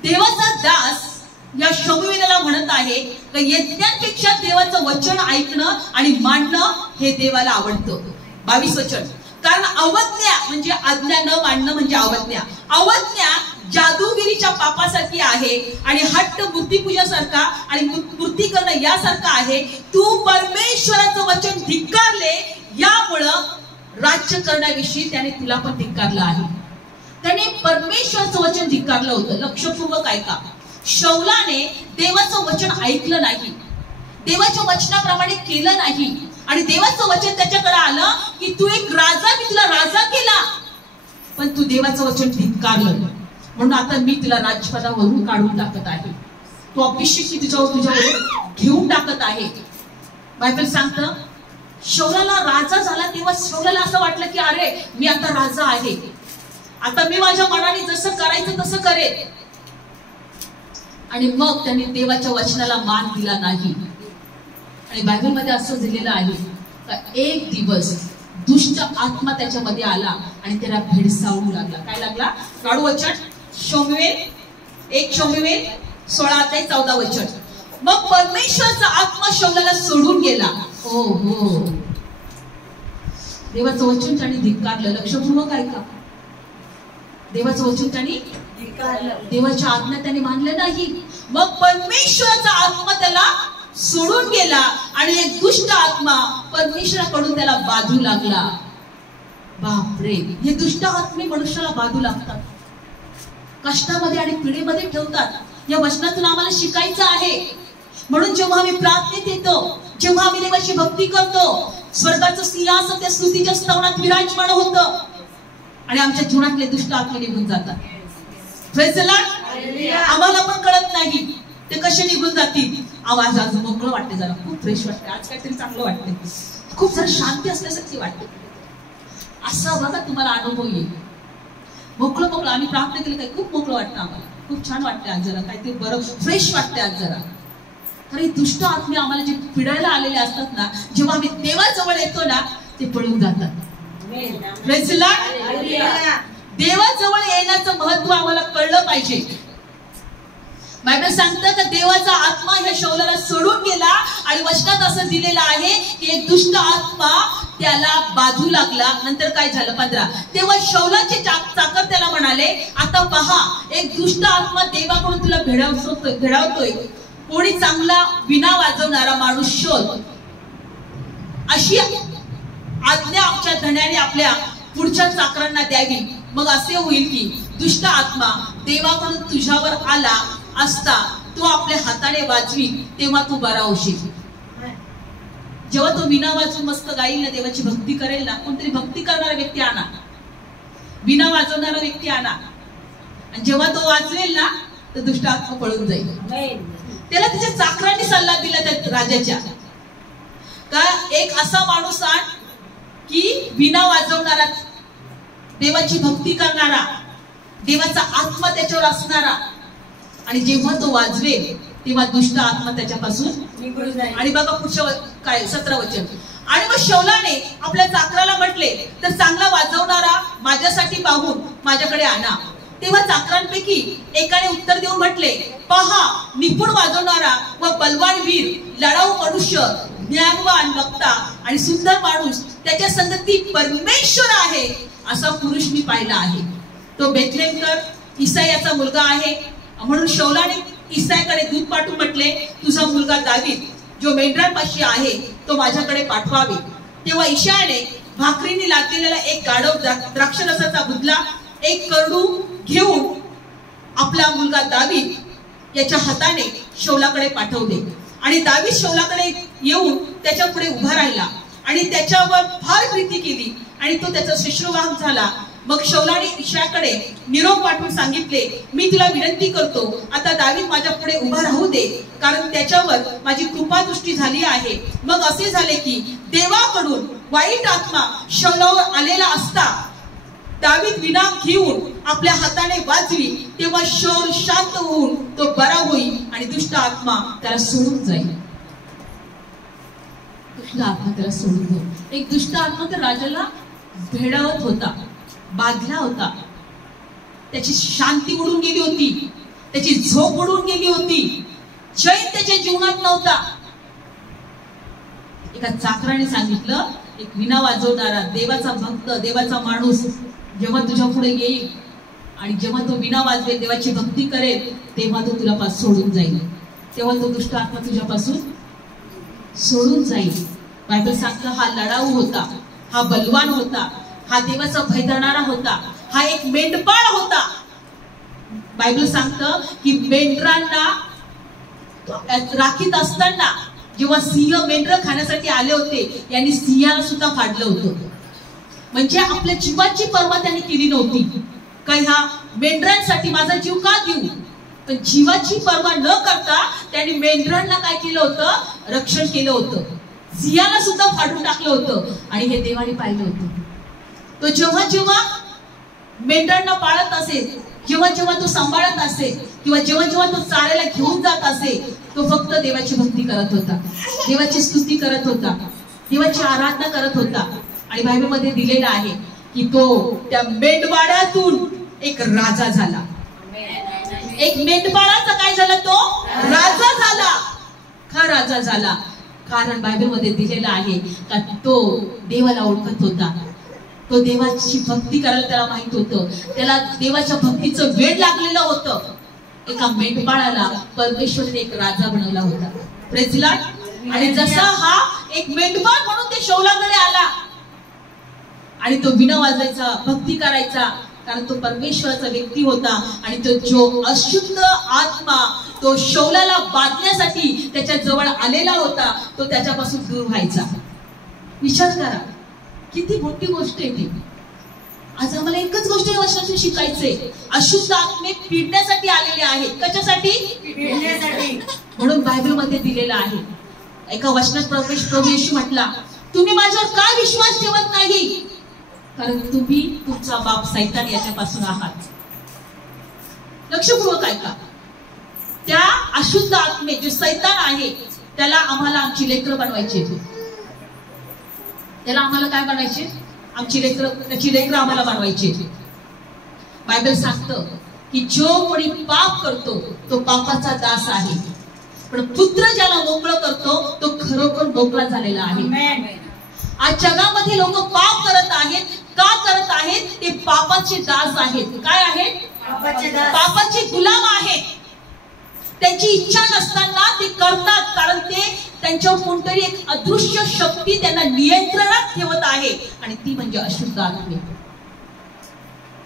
देवाचा दास या शमूएलाला म्हणत आहे की यज्ञांपेक्षा देवाचं वचन ऐकणं आणि मानणं हे देवाला आवडतं. 22 वचन. कारण अवज्ञा म्हणजे आज्ञा न मानणं म्हणजे अवज्ञा. अवज्ञा जादूगिरीच्या पापासारखी आहे आणि हट्ट मूर्तीपूजासारखा आणि मूर्ती करणं यासारखं आहे. तू परमेश्वराचं वचन धिक्कारले, यामुळं राज्य करण्याविषयी त्याने तुला पण धिक्कारलं आहे. त्याने परमेश्वराचं वचन धिक्कारलं होतं. लक्षपूर्वक ऐका. शौलाने देवाचं वचन ऐकलं नाही, देवाच्या वचनाप्रमाणे केलं नाही. आणि देवाचं वचन त्याच्याकडे आलं की तू एक राजा, मी तुला राजा केला, पण तू देवाचं वचन धिक्कारलं, म्हणून आता मी तुला राजपदावरून काढून टाकत आहे. तो अभिषेक तुझ्यावर घेऊन टाकत आहे. बायबल सांगतं शौलाला राजा झाला तेव्हा शौलाला असं वाटलं की अरे मी आता राजा आहे, आता मी माझ्या मनाने जसं करायचं तसं करेल. आणि मग त्यांनी देवाच्या वचनाला मान दिला नाही. आणि बायबलमध्ये असं दिलेलं आहे का एक दिवस दुष्ट आत्मा त्याच्यामध्ये आला आणि त्याला भेडसावू लागला. काय लागला? काढू वचन शमूएल 1 शमूएल 16 अध्याय 14 वचन. मग परमेश्वराचा आत्मा शौलाला सोडून गेला. हो हो, देवाचं वचन त्याने धिक्कारलं. लक्षपूर्वक ऐका. देवाचं वचन त्याने धिक्कारलं, देवाच्या आज्ञा त्याने मानलं नाही. मग परमेश्वराचा आत्मा त्याला सोडून गेला आणि एक दुष्ट आत्मा परमेश्वराकडून त्याला बाधू लागला. बापरे, हे दुष्ट आत्मे मनुष्याला बाधू लागतात, कष्टामध्ये आणि पिढीमध्ये ठेवतात. या वचनातून आम्हाला शिकायचं आहे. म्हणून जेव्हा आम्ही प्रार्थनेत येतो, जेव्हा आम्ही देवाची भक्ती करतो, स्वर्गाचं सिंहासन त्या स्तुतीच्या स्तवनात विराजमान होतं आणि आमच्या जीवनातले दुष्ट आत्मे निघून जातात. Praise the Lord. आम्हाला पण कळत नाही ते कसे निघून जातील. आवाज आज मोकळं वाटते, जरा खूप फ्रेश वाटते, आज काहीतरी चांगलं वाटते, खूप जरा शांती असल्यासारखी वाटते. असा बघा तुम्हाला अनुभव येईल. मोकळं आम्ही प्रार्थना केलं, काय खूप मोकळं वाटतं आम्हाला, खूप छान वाटतं आज जरा, काहीतरी बरं फ्रेश वाटतं आज जरा. कारण दुष्ट आत्मे आम्हाला जे पिडायला आलेले असतात ना, जेव्हा आम्ही देवाजवळ येतो ना ते पळून जातात. देवाजवळ येण्याचं महत्व आम्हाला कळलं पाहिजे. बायबल सांगतं का देवाचा आत्मा ह्या शौलाला सोडून गेला आणि वचनात असं दिलेलं आहे की एक दुष्ट आत्मा त्याला बाजू लागला. नंतर काय झालं 15, तेव्हा शौलाचे चाकर त्याला म्हणाले, आता पहा एक दुष्ट आत्मा देवाकडून तुला भेडावतोय, कोणी चांगला विणा वाजवणारा माणूस शोध. अशी आज्ञा आमच्या धन्याने आपल्या पुढच्या चाकरांना द्यावी. मग असे होईल की दुष्ट आत्मा देवाकडून तुझ्यावर आला असता तो आपल्या हाताने वाजवी, तेव्हा तू बरा होशील. जेव्हा तो विणा वाजवून मस्त गाईल ना, देवाची भक्ती करेल ना, कोणतरी भक्ती करणारा व्यक्ती आणा, विणा वाजवणारा व्यक्ती आणा, आणि जेव्हा तो वाजवेल ना तर दुष्ट आत्मा पळून जाईल. त्याला त्याच्या चाकरांनी सल्ला दिला त्या राजाच्या, का एक असा माणूस आण की विणा वाजवणारा, देवाची भक्ती करणारा, देवाचा आत्मा त्याच्यावर असणारा, आणि जेव्हा तो वाजवेल तेव्हा दुष्ट आत्मा त्याच्यापासून निघून जाईल. आणि बघा पुढच्या काय 17 वचन, आणि मग शौलाने आपल्या चाकराला म्हटले, तर चांगला वाजवणारा माझ्यासाठी पाहून माझ्याकडे आणा. तेव्हा चाकरांपैकी एकाने उत्तर देऊन म्हटले, पहा निपुण वाजवणारा व बलवान वीर, लढाऊ मनुष्य, ज्ञानवान वक्ता आणि सुंदर माणूस, त्याच्या संगती परमेश्वर आहे असा पुरुष मी पाहिला आहे. तो बेथलेहमकर इसायाचा मुलगा आहे. म्हणून शौलाने इसायाकडे दूत पाठवून म्हटले, तुझा मुलगा दावीद जो मेंढरांपाशी आहे तो माझ्याकडे पाठवावे. तेव्हा इशायाने भाकरीने लादलेला एक गाढव द्राक्षरसाचा बुदला, एक करडू घेऊन आपला मुलगा दावीद याच्या हाताने शौलाकडे पाठवले. आणि दावीद शौलाकडे येऊन त्याच्या पुढे उभा राहिला आणि त्याच्यावर फार प्रीती केली आणि तो त्याचा शिश्रुवाहक झाला. मग शौलाने इशायाकडे निरोप पाठवून सांगितले, मी तुला विनंती करतो, आता दावीद माझ्या पुढे उभा राहू दे, कारण त्याच्यावर माझी कृपादृष्टी झाली आहे. मग असे झाले की देवाकडून वाईट आत्मा शौलावर आलेला असता दावीद विणा घेऊन आपल्या हाताने वाजवी, तेव्हा शौल शांत होऊन तो बरा होईल आणि दुष्ट आत्मा त्याला सोडून जाईल. दुष्ट आत्मा त्याला सोडून जाईल. एक दुष्ट आत्मा तर राजाला भेडावत होता, बाधला होता, त्याची शांती उडून गेली होती, त्याची झोप उडून गेली होती, चैन त्याच्या जीवनात नव्हता. एका चाकराने सांगितलं, एक विणा वाजवणारा देवाचा भक्त, देवाचा माणूस जेव्हा तुझ्या पुढे येईल आणि जेव्हा तो विणा वाजवेल, देवाची भक्ती करेल, तेव्हा तो तुला सोडून जाईल, तेव्हा तो दुष्ट आत्मा तुझ्यापासून सोडून जाईल. बायबल सांगतं हा लढाऊ होता, हा बलवान होता, हा देवाचा भय धरणारा होता, हा एक मेंढपाळ होता. बायबल सांगतं की मेंढरांना राखीत असताना जेव्हा सिंह मेंढर खाण्यासाठी आले होते, यांनी सिंहाला सुद्धा फाडलं होतं. म्हणजे आपल्या जीवाची पर्वा त्यांनी केली नव्हती. काय ह्या मेंढरांसाठी माझा जीव का देऊ, पण जीवाची पर्वा न करता त्यांनी मेंढरांना काय केलं होतं, रक्षण केलं होतं, सिंहाला सुद्धा फाडून टाकलं होतं. आणि हे देवाने पाहिलं होतं. तो जेव्हा जेव्हा मेंढरांना पाळत असेल, जेव्हा जेव्हा तो सांभाळत असेल, किंवा जेव्हा जेव्हा तो चाऱ्याला घेऊन जात असेल, तो फक्त देवाची भक्ती करत होता, देवाची स्तुती करत होता, देवाची आराधना करत होता. आणि बायबलमध्ये दिलेला आहे की तो त्या मेंढपाळातून एक राजा झाला. एक मेंढपाळाचा काय झाला, तो राजा झाला. का राजा झाला? कारण बायबलमध्ये दिलेला आहे का तो देवाला ओळखत होता, तो देवाची भक्ती करायला त्याला माहित होतं, त्याला देवाच्या भक्तीचं वेळ लागलेलं होतं. एका मेंढपाळाला परमेश्वरने एक राजा बनवला होता. Praise Lord. आणि जसा हा एक मेंढपाळ म्हणून ते शौलाकडे आला आणि तो विणा वाजवायचा, भक्ती करायचा, कारण तो परमेश्वराचा व्यक्ती होता. आणि तो जो अशुद्ध आत्मा तो शौलाला बांधण्यासाठी त्याच्या जवळ आलेला होता, तो त्याच्यापासून दूर व्हायचा. विचार करा किती मोठी गोष्ट आहे ती. आज आम्हाला एकच गोष्ट या वर्षातून शिकायचंय, अशुद्ध आत्मे पिडण्यासाठी आलेले आहेत. कशासाठी? पिडण्यासाठी. म्हणून बायबल मध्ये दिलेला आहे, एका वचनात प्रभू येशू म्हटला, तुम्ही माझ्यावर काय विश्वास ठेवत नाही? कारण तुम्ही तुमचा बाप सैतान याच्यापासून आहात. लक्षपूर्वक ऐका. त्या अशुद्ध आत्मे जे सैतान आहे त्याला आम्हाला आमची लेकरं बनवायची. त्याला आम्हाला काय बनवायचे? आमची लेकरं, त्याची लेकरं आम्हाला बनवायची. बायबल सांगतं की जो कोणी पाप करतो तो पापाचा दास आहे, पण पुत्र ज्याला मोकळं करतो तो खरोखर मोकळा झालेला आहे. आज जगामध्ये लोक पाप करत आहेत. का करत आहेत? ते पापाचे दास आहेत. काय आहेत? पापाचे गुलाम आहेत. त्यांची इच्छा नसताना ते करतात, कारण ते त्यांच्यावर कोणतरी एक अदृश्य शक्ती त्यांना नियंत्रणात ठेवत आहे, आणि ती म्हणजे अशुद्ध आत्मे.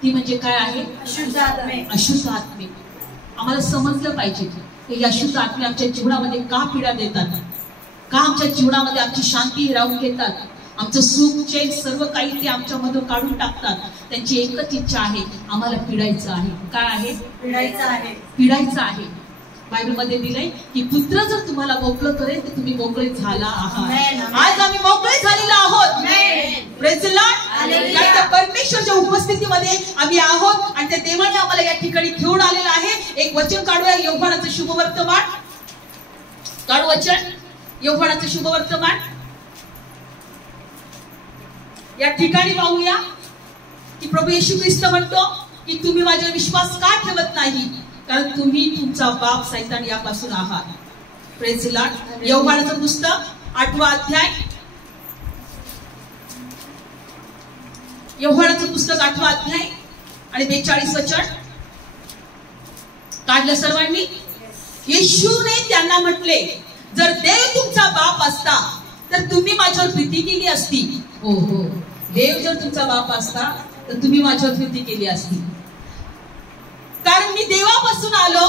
ती म्हणजे काय आहे? अशुद्ध आत्मे. अशुद्ध आत्मे. आम्हाला समजलं पाहिजे की अशुद्ध आत्मे आमच्या जीवनामध्ये का पीडा देतात, का आमच्या जीवनामध्ये आमची शांती हिरावून घेतात, आमचं सुख चैन सर्व काही ते आमच्यामधून काढून टाकतात. त्यांची एकच इच्छा आहे, आम्हाला पिडायचं आहे. काय आहे? पिडायचं आहे. पिडायचं आहे. बायबलमध्ये दिलंय की पुत्र जर तुम्हाला मोकळं करेल तर तुम्ही मोकळे झाला आहात. आज आम्ही मोकळे झालेलो आहोत. Praise the Lord. कारण परमेश्वरच्या उपस्थितीमध्ये आम्ही आहोत आणि त्या देवाने आम्हाला या ठिकाणी घेऊन आलेलं आहे. एक वचन काढूया, यौवनाचं शुभवर्तमान. काढू वचन, यौवनाचं शुभवर्तमान. या ठिकाणी पाहूया की प्रभू येशू ख्रिस्त म्हणतो की तुम्ही माझ्यावर विश्वास का ठेवत नाही, कारण तुम्ही तुमचा बाप सैतान यापासून आहात. Praise the Lord. यौवनाचं पुस्तक 8वा अध्याय. यौवनाचं पुस्तक 8वा अध्याय आणि 42 वचन. काढलं सर्वांनी? येशूने त्यांना म्हटले, जर देव तुमचा बाप असता तर तुम्ही माझ्यावर प्रीती केली असती. हो हो, देव जर तुमचा बाप असता तर तुम्ही माझ्यावर प्रीती केली असती, कारण मी देवापासून आलो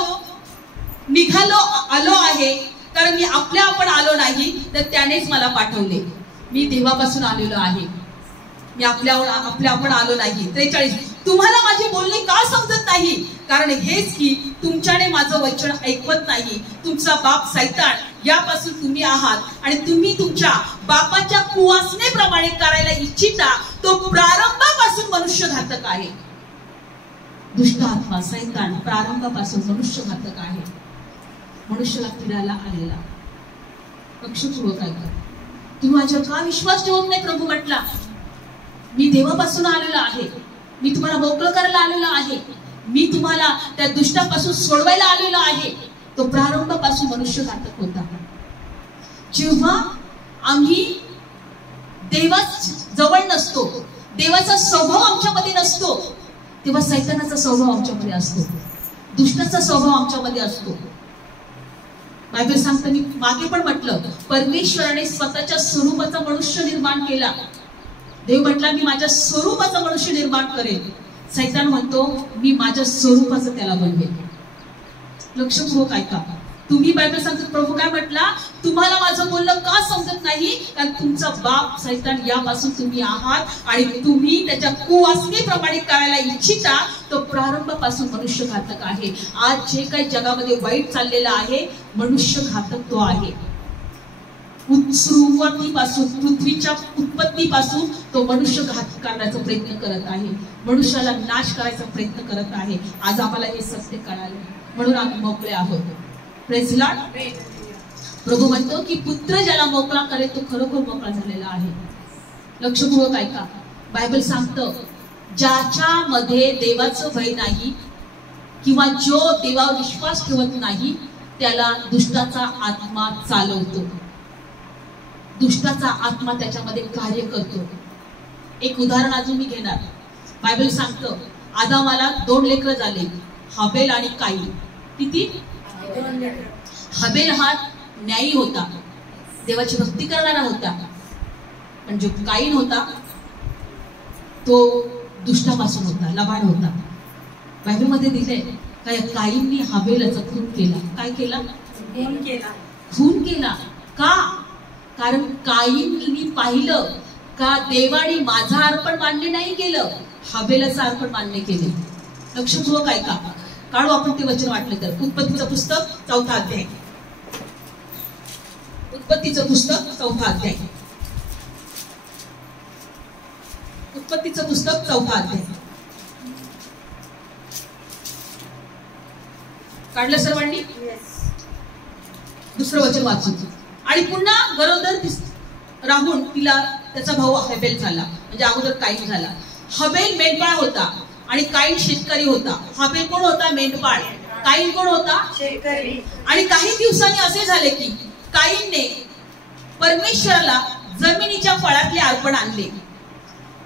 आहे. कारण मी आपल्या आपण आलो नाही, तर त्यानेच मला पाठवले. मी देवापासून आलेलो आहे, मी आपल्या आपण आलो नाही. 43. तुम्हाला माझे बोलणे का समजत नाही, कारण हेच की तुमच्याने माझं वचन ऐकवत नाही. तुमचा बाप सैतान यापासून तुम्ही आहात, आणि तुम्ही तुमच्या बापाच्या कुवासनेप्रमाणे करायला इच्छिता. तो प्रारंभापासून मनुष्यघातक आहे. दुष्ट आत्मा सैतान प्रारंभापासून मनुष्यघातक आहे, मनुष्याला पिडायला आलेला. लक्षपूर्वक ऐका. तुम्ही माझ्यावर का विश्वास ठेवत नाही? प्रभू म्हटला, मी देवापासून आलेलो आहे, मी तुम्हाला मोकळं करायला आलेलो आहे, मी तुम्हाला त्या दुष्टापासून सोडवायला आलेलो आहे. तो प्रारंभापासून मनुष्यघातक होता. जेव्हा आम्ही देवा जवळ नसतो, देवाचा स्वभाव आमच्यामध्ये नसतो, तेव्हा सैतानाचा स्वभाव आमच्यामध्ये असतो, दुष्टाचा स्वभाव आमच्यामध्ये असतो. बायबल सांगतं, मी मागे पण म्हटलं, परमेश्वराने स्वतःच्या स्वरूपाचा मनुष्य निर्माण केला. देव म्हटला, मी माझ्या स्वरूपाचा मनुष्य निर्माण करेल. सैतान म्हणतो, मी माझ्या स्वरूपाचं त्याला बनवेल. लक्षपूर्वक ऐका. तुम्ही बायबल सांगतो, प्रभू काय म्हटला, तुम्हाला माझं बोलणं का समजत नाही, कारण तुमचा बाप सैतान यापासून तुम्ही आहात, आणि तुम्ही त्याच्या कुवासनेप्रमाणे करायला इच्छिता. तो प्रारंभापासून मनुष्यघातक आहे. आज जे काही जगामध्ये वाईट चाललेलं आहे, मनुष्यघातक तो आहे. सुरुवातीपासून, पृथ्वीच्या उत्पत्तीपासून तो मनुष्य घात करण्याचा प्रयत्न करत आहे, मनुष्याला नाश करायचा प्रयत्न करत आहे. आज आम्हाला हे सत्य कळालं, म्हणून आम्ही मोकळे आहोत. Praise the lord. प्रभू म्हणतो की पुत्र ज्याला मोकळा करेल तो खरोखर मोकळा झालेला आहे. लक्षपूर्वक ऐका. बायबल सांगतं, ज्याच्यामध्ये देवाचं भय नाही किंवा जो देवावर विश्वास ठेवत नाही, त्याला दुष्टाचा आत्मा चालवतो. दुष्टाचा आत्मा त्याच्यामध्ये कार्य करतो. एक उदाहरण अजून मी घेणार. बायबल सांगतं, आदामाला 2 लेकरं झाले, हबेल आणि काईन. किती? हबेल हा न्यायी होता, देवाची भक्ती करणारा होता, पण जो काईन होता तो दुष्टापासून होता, लबाड होता. बायबल मध्ये दिलंय काय, काईनने हबेलाचा खून केला. काय केला? खून केला. का? कारण काईनने पाहिलं का देवाने माझं अर्पण मान्य नाही केलं, हबेलाचं अर्पण मान्य केले. लक्षपूर्वक ऐका. काढू आपण ते वचन वाटलं तर. उत्पत्तीचं पुस्तक 4था अध्याय. उत्पत्तीचं पुस्तक 4था अध्याय. उत्पत्तीचं पुस्तक 4था अध्याय. काढलं सर्वांनी? दुसरं वचन वाचून. आणि पुन्हा गरोदर राहून तिला त्याचा भाऊ हबेल झाला, म्हणजे अगोदर काईन झाला. हबेल मेंढपाळ होता आणि काईन शेतकरी होता. हबेल कोण होता? मेंढपाळ. काईन कोण होता? शेतकरी. आणि काही दिवसांनी असे झाले की काईनने परमेश्वराला जमिनीच्या फळातले अर्पण आणले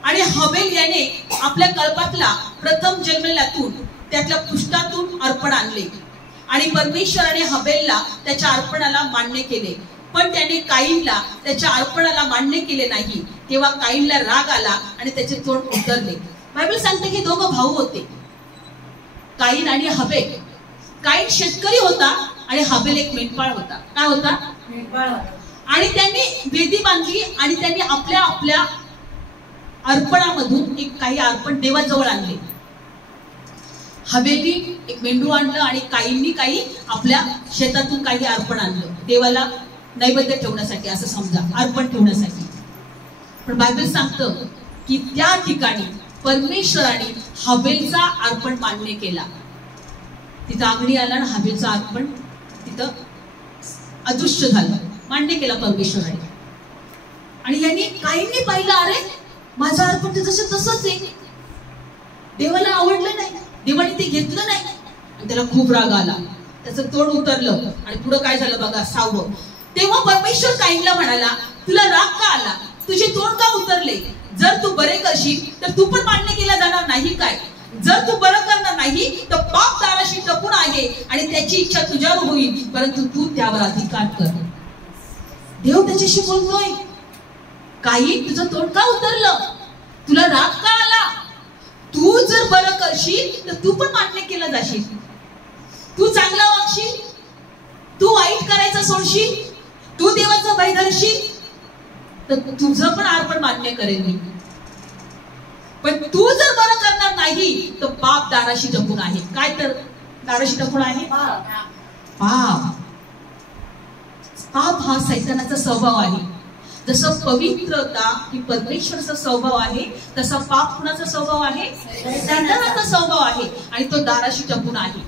आणि हबेल याने आपल्या कळपातला प्रथम जन्मलेल्यातून त्यातल्या पुष्टातून अर्पण आणले. आणि परमेश्वराने हबेलला त्याच्या अर्पणाला मान्य केले, पण त्याने काईनला त्याच्या अर्पणाला मान्य केले नाही. तेव्हा काईनला राग आला आणि त्याचे तोंड उतरले. बायबल सांगते की दोघं भाऊ होते, काईन आणि हबेल. काईन शेतकरी होता आणि हबेल एक मेंढपाळ होता. काय होता? मेंढपाळ होता. आणि त्यांनी वेदी बांधली आणि त्यांनी आपल्या आपल्या अर्पणामधून एक काही अर्पण देवाजवळ आणले. हबेलनी एक मेंढू आणलं आणि काईंनी काही आपल्या शेतातून काही अर्पण आणलं देवाला नैवेद्य ठेवण्यासाठी, असं समजा, अर्पण ठेवण्यासाठी. पण बायबल सांगतं की त्या ठिकाणी परमेश्वराने हबेलचा अर्पण मान्य केला. तिथं अग्नी आला आणि हबेलचा अर्पण तिथं अदृश्य झालं, मान्य केला परमेश्वराने. आणि यांनी काहींनी पाहिलं, अरे माझं अर्पण ते जसं तसंच आहे, देवाला आवडलं नाही, देवाने ते घेतलं नाही. आणि त्याला खूप राग आला, त्याचं तोंड उतरलं. आणि पुढे काय झालं बघा, 6. तेव्हा परमेश्वर काईनला म्हणाला, तुला राग का आला? तुझे तोंड का उतरले? जर तू बरे करशील तर तू पण मान्य केला जाणार नाही काय? जर तू बरं करणार नाही तर पाप दाराशी टपून आहे आणि त्याची इच्छा तुझ्यावर होईल, परंतु तू त्यावर अधिकार कर. देव त्याच्याशी बोलतोय, काही तुझं तोंड का उतरलं? तुला राग का आला? तू जर बरं करशील तर तू पण मान्य केला जाशील, तू चांगला वागशील, तू वाईट करायचं सोडशील, तू देवाचं भय धरशील, तर तुझं पण अर्पण मान्य करेल मी. पण तू जर बरं करणार नाही तर पाप दाराशी टपून आहे. काय तर दाराशी टपून आहे? पाप. पाप हा सैतानाचा स्वभाव आहे. जसं पवित्रता ही परमेश्वराचा स्वभाव आहे, तसा पाप कुणाचा स्वभाव आहे? सैतानाचा स्वभाव आहे. आणि तो दाराशी टपून आहे.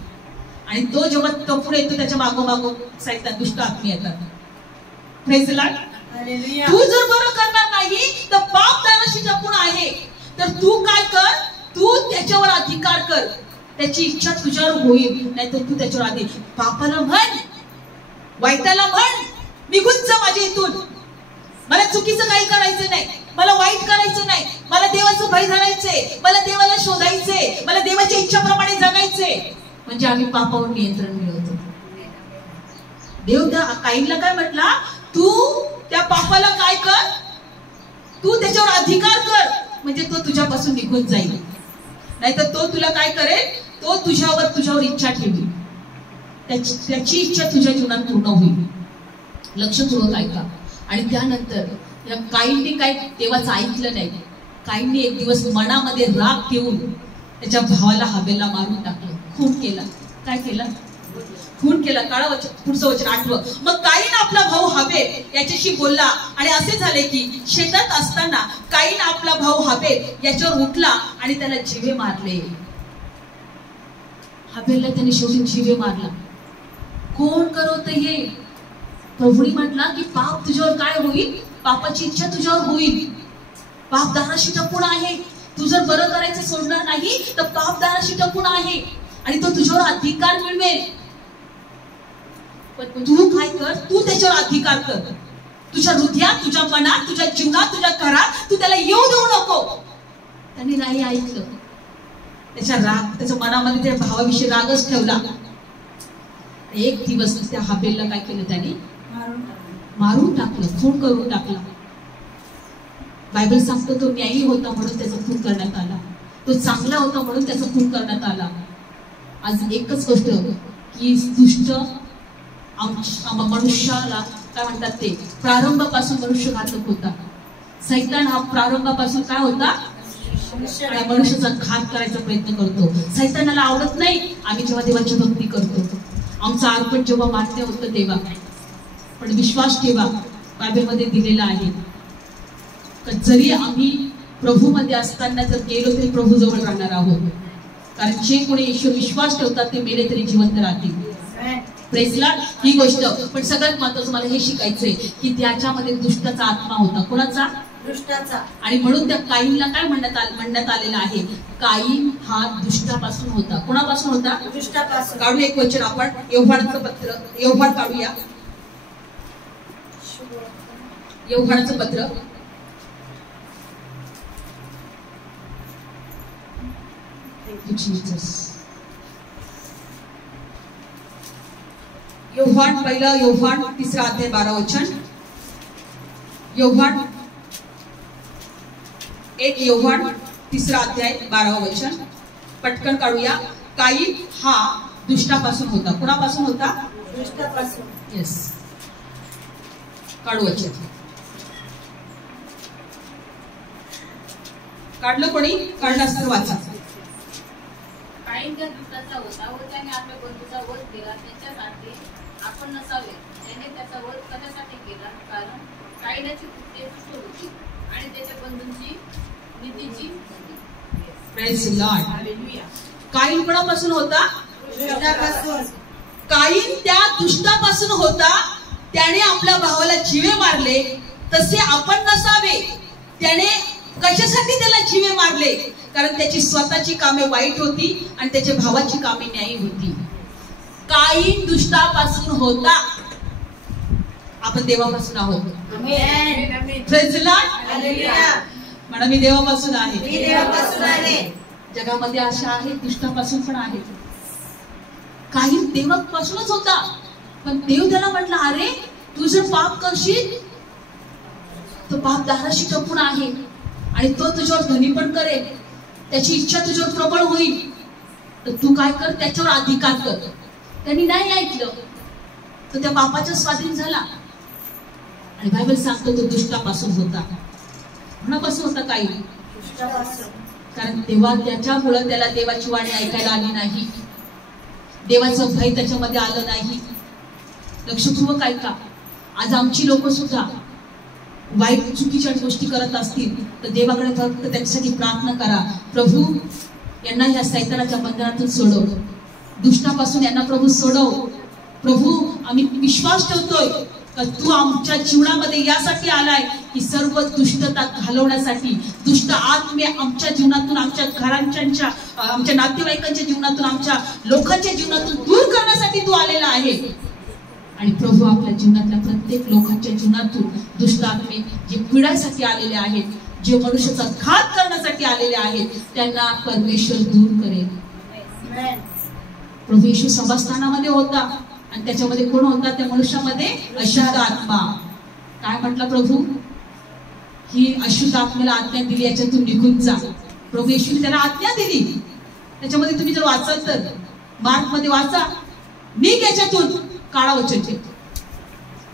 आणि तो जेव्हा टपून येतो त्याच्या मागोमागो सैतान दुष्ट आत्मे येतात. Praise the Lord. तू जर बरं करणार नाही तर पाप दाराशी टपून आहे, तर तू काय कर, तू त्याच्यावर अधिकार कर, त्याची इच्छा तुझ्यावर होईल. नाही तर तू त्याच्यावर अधिकार, पापाला म्हण, वाईटाला म्हण, निघून जा माझ्या इथून, मला चुकीचं काही करायचं नाही, मला वाईट करायचं नाही, मला देवाचं भय धरायचंय, मला देवाला शोधायचंय, मला देवाच्या इच्छाप्रमाणे जगायचंय. म्हणजे आम्ही पापावर नियंत्रण मिळवतो. देव त्या काईनला काय म्हटला, तू त्या पापाला काय कर, तू त्याच्यावर अधिकार कर, म्हणजे तो तुझ्यापासून निघून जाईल. नाहीतर तो तुला काय करेल, तो तुझ्यावर इच्छा ठेवी, त्याची इच्छा तुझ्या जीवनात पूर्ण होईल. लक्षपूर्वक ऐका. आणि त्यानंतर या काईंनी काय देवाचं ऐकलं नाही. काईंनी एक दिवस मनामध्ये राग ठेवून त्याच्या भावाला हबेलला मारून टाकलं, खून केला. काय केलं? खून केला. काळा वचन, पुढचं वचन 8. मग काईन आपला भाऊ हबेल याच्याशी बोलला आणि असे झाले की शेतात असताना काईन आपला भाऊ हबेल याच्यावर उठला आणि त्याला जिवे मारले. हबेलला त्याने शेवटी जिवे मारला. कोण करवत हे? प्रभूने म्हटला की पाप तुझ्यावर काय होईल, पापाची इच्छा तुझ्यावर होईल. पाप दाराशी टपून आहे. तू जर बरं करायचं सोडणार नाही तर पाप दाराशी टपून आहे आणि तो तुझ्यावर अधिकार मिळवेल. पण तू काय कर, तू त्याच्यावर अधिकार कर. तुझ्या हृदयात, तुझ्या मनात, तुझ्या जीवनात, तुझ्या घरात तू त्याला येऊ देऊ नको. त्यांनी नाही ऐकलं. त्याच्या मनामध्ये त्या भावाविषयी रागच ठेवला. एक दिवस त्या हबेलला काय केलं, त्याने मारून टाकलं, खून करून टाकला. बायबल सांगतो तो न्यायी होता म्हणून त्याचा खून करण्यात आला, तो चांगला होता म्हणून त्याचा खून करण्यात आला. आज एकच गोष्ट की दुष्ट मनुष्याला काय म्हणतात, ते प्रारंभापासून मनुष्य घातक होता. सैतान हा प्रारंभापासून काय होता, मनुष्याचा घात करायचा प्रयत्न करतो. सैतानाला आवडत नाही आम्ही जेव्हा देवाची भक्ती करतो, आमचं अर्पण जेव्हा मान्य होतं तेव्हा. पण विश्वास ठेवा, बायबलमध्ये दिलेला आहे जरी आम्ही प्रभूमध्ये असताना जर गेलो तरी प्रभू जवळ राहणार आहोत, कारण जे कोणी ईश्वर विश्वास ठेवतात ते मेले तरी जिवंत राहतील. प्रेझला ही गोष्ट. पण सगळ्यात महत्त्वाचं मला हे शिकायचंय की त्याच्यामध्ये दुष्टाचा आत्मा होता. कोणाचा? दुष्टाचा. आणि म्हणून त्या काईनला काय म्हणण्यात आलेलं आहे, काईन हा दुष्टापासून होता. कोणापासून होता? दुष्टापासून. काढू एक वचन आपण, योहानाचं पत्र, योहान काढूया. योहानाचं पत्र योहान, पहिला योहान 3 अध्याय 12 वचन. योहान 1 योहान 3 अध्याय 12 वचन पटकन काढूया. काईन हा दुष्टापासून होता. कोणापासून होता? दुष्टापासून. येस, काढू वचन. काढलं कोणी? काढलं असतं वाचा. काईन त्या दुष्टाचा होता व त्याने आपल्या बंधूचा वध केला. त्याच्यासाठी आपण नसावे. त्याने त्याचा वध कशासाठी केला? कारण काईनाची कृत्ये दुष्ट होती आणि त्याच्या बंधूंची नीतीची होती. Praise Lord. हालेलुया. काईन कोणापासून होता? दुष्टापासून. काईन त्या दुष्टापासून होता. त्याने आपल्या भावाला जीवे मारले. तसे आपण नसावे. त्याने कशासाठी त्याला जीवे मारले? कारण त्याची स्वतःची कामे वाईट होती आणि त्याच्या भावाची कामे न्यायी होती. काईन दुष्टापासून होता. आपण देवापासून आहोत. Praise Lord. हालेलुया. म्हणा मी देवापासून आहे. मी देवापासून आहे. जगामध्ये अशा आहेत दुष्टापासून पण आहेत. काईन देवापासूनच होता, पण देव त्याला म्हटलं, अरे तू जर पाप करशील तो पाप दाराशी टपून आहे आणि तो तुझ्यावर धनी पण करेल. त्याची इच्छा तुझ्यावर प्रबळ होईल. तर तू काय कर, त्याच्यावर अधिकार कर. त्यांनी नाही ऐकलं तर त्या पापाच्या स्वाधीन झाला. आणि बायबल सांगतो तो दुष्टापासून होता. कोणापासून होता? काही. कारण तेव्हा त्याच्यामुळं त्याला देवाची वाणी ऐकायला आली नाही. देवाचं भय त्याच्यामध्ये आलं नाही. लक्षपूर्वक ऐका. आज आमची लोक सुद्धा वाईट चुकीच्या गोष्टी करत असतील तर देवाकडे फक्त त्यांच्यासाठी प्रार्थना करा, प्रभू यांना या सैतानाच्या बंधनातून सोडव, दुष्टापासून यांना प्रभू सोडव. प्रभू आम्ही विश्वास ठेवतोय का तू आमच्या जीवनामध्ये यासाठी आलाय की सर्व दुष्टता घालवण्यासाठी, दुष्ट आत्मे आमच्या जीवनातून, आमच्या घरांच्या, आमच्या नातेवाईकांच्या जीवनातून, आमच्या लोकांच्या जीवनातून दूर करण्यासाठी तू आलेला आहे. आणि प्रभू आपल्या जीवनातल्या प्रत्येक लोकांच्या जीवनातून दुष्ट आत्मे जे पिढ्यासाठी आलेले आहेत, जे मनुष्याचा घात करण्यासाठी आलेले आहेत, त्यांना परमेश्वर दूर करेल. प्रभू येशू सभास्थानामध्ये होता आणि त्याच्यामध्ये कोण होता? त्या मनुष्यामध्ये अशुद्ध आत्मा. काय म्हटलं प्रभू? ही अशुद्ध आत्म्याला आज्ञा दिली, याच्यातून निघून जा. प्रभू येशूने त्याला आज्ञा दिली. त्याच्यामध्ये तुम्ही जर वाचाल तर मार्क मध्ये वाचा, निघ याच्यातून. काळा वचनचे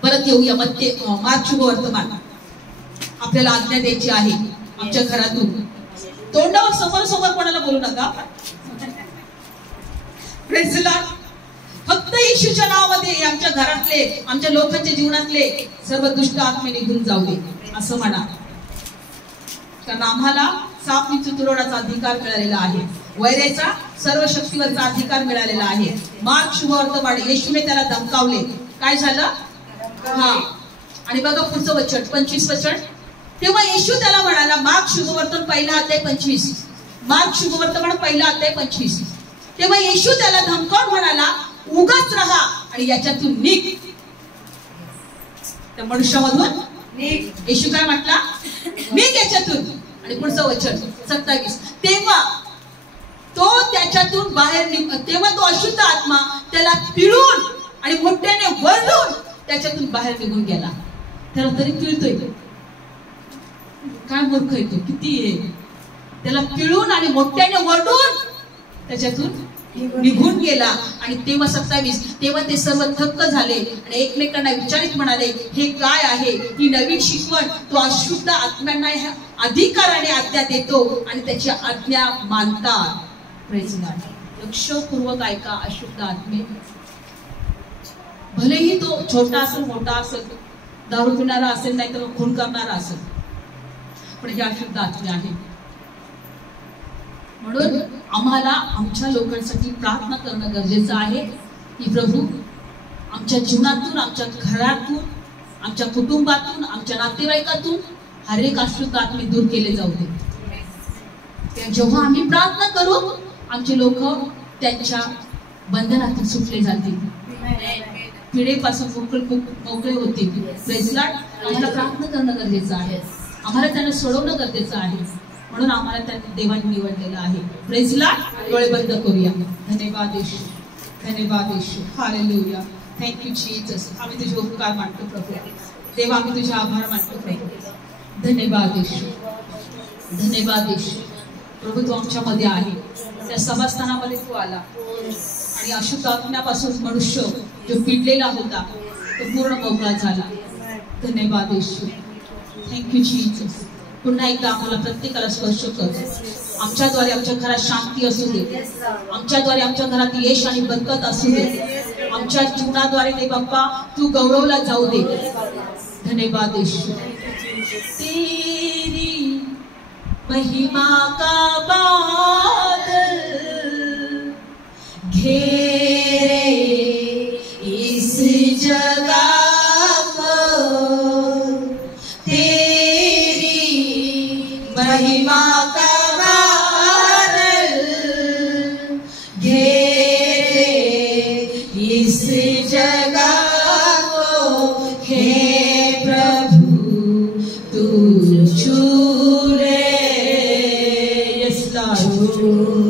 परत येऊया. मार्क शुभवर्तमान आपल्याला आज्ञा द्यायची आहे आमच्या घरातून. तोंडावर समोर समोर कोणाला बोलू नका. Praise the Lord. फक्त येशूच्या नावामध्ये आमच्या घरातले, आमच्या लोकांच्या जीवनातले सर्व दुष्ट आत्मे निघून जाऊ दे असं म्हणा. कारण आम्हाला साप तुरवण्याचा अधिकार मिळालेला आहे, वैराचा सर्व शक्तीवरचा अधिकार मिळालेला आहे. मार्क शुभवर्तमान, येशूने त्याला धमकावले. काय झालं? हा. आणि बघा पुढचं वचन 25 वचन. तेव्हा येशू त्याला म्हणाला, मार्क शुभवर्तमान पहिला अध्याय 25. मार्क शुभवर्तमान पहिला अध्याय 25. तेव्हा येशू त्याला धमकावून म्हणाला, उगाच राहा आणि याच्यातून निघ. त्या मनुष्यामधून निघ. येशू काय म्हटला? निघ याच्यातून. आणि पुढचं वचन 27. तेव्हा तो त्याच्यातून बाहेर तेव्हा तो अशुद्ध आत्मा त्याला पिळून आणि मोठ्याने वरडून त्याच्यातून बाहेर निघून गेला. त्याला तरी पिळतोय. काय मूर्ख आहे तो, किती आहे. त्याला पिळून आणि मोठ्याने वरडून त्याच्यातून निघून गेला. आणि तेव्हा 27. तेव्हा ते सर्व थक्क झाले आणि एकमेकांना विचारित म्हणाले, हे काय आहे ही नवीन शिकवण? तो अशुद्ध आत्म्यांना अधिकाराने आज्ञा देतो आणि त्याची आज्ञा मानतात. Praise God. लक्षपूर्वक ऐका. अशुद्ध आत्मे, भलेही तो छोटा असेल, मोठा असेल, दारू पिणारा असेल, नाही तर खून करणारा असेल, पण हे अशुद्ध आत्मे आहे. म्हणून आम्हाला आमच्या लोकांसाठी प्रार्थना करणं गरजेचं आहे की प्रभू आमच्या जीवनातून, आमच्या घरातून, आमच्या कुटुंबातून, आमच्या नातेवाईकातून हर एक अशुद्ध आत्मे दूर केले जाऊ दे. जेव्हा आम्ही प्रार्थना करू आमचे लोक त्यांच्या बंधनातून सुटले जातील, पिढेपासून मोकळे होतील. Praise Lord. आम्हाला प्रार्थना करणं गरजेचं आहे, आम्हाला त्यांना सोडवणं गरजेचं आहे. म्हणून आम्हाला त्यांनी देवाने निवडलेलं आहे. Praise Lord. डोळे बंद करूया. धन्यवाद येशू, धन्यवाद येशू. हालेलुया. Thank you Jesus. आम्ही तुझे उपकार मानतो प्रभू. देवा आम्ही तुझे आभार मानतो प्रभू. धन्यवाद येशू, धन्यवाद येशू. प्रभू तू आमच्यामध्ये आहे. त्या सभास्थानामध्ये तू आला आणि अशुद्ध आत्म्यापासून मनुष्य जो पिडलेला होता तो पूर्ण मोकळा झाला. धन्यवाद येशू. Thank you Jesus. पुन्हा एकदा आम्हाला प्रत्येकाला स्पर्श कर. आमच्याद्वारे आमच्या घरात शांती असू दे, आमच्याद्वारे आमच्या घरात यश आणि बरकत असू दे, आमच्या जीवनाद्वारे दे बाप्पा तू गौरवला जाऊ दे. धन्यवाद येशू. तेरी महिमा का बादल घेरे इस जगह को, तेरी महिमा का बादल घेरे इस जगह को, हे प्रभु तू छू ले. Yes Lord.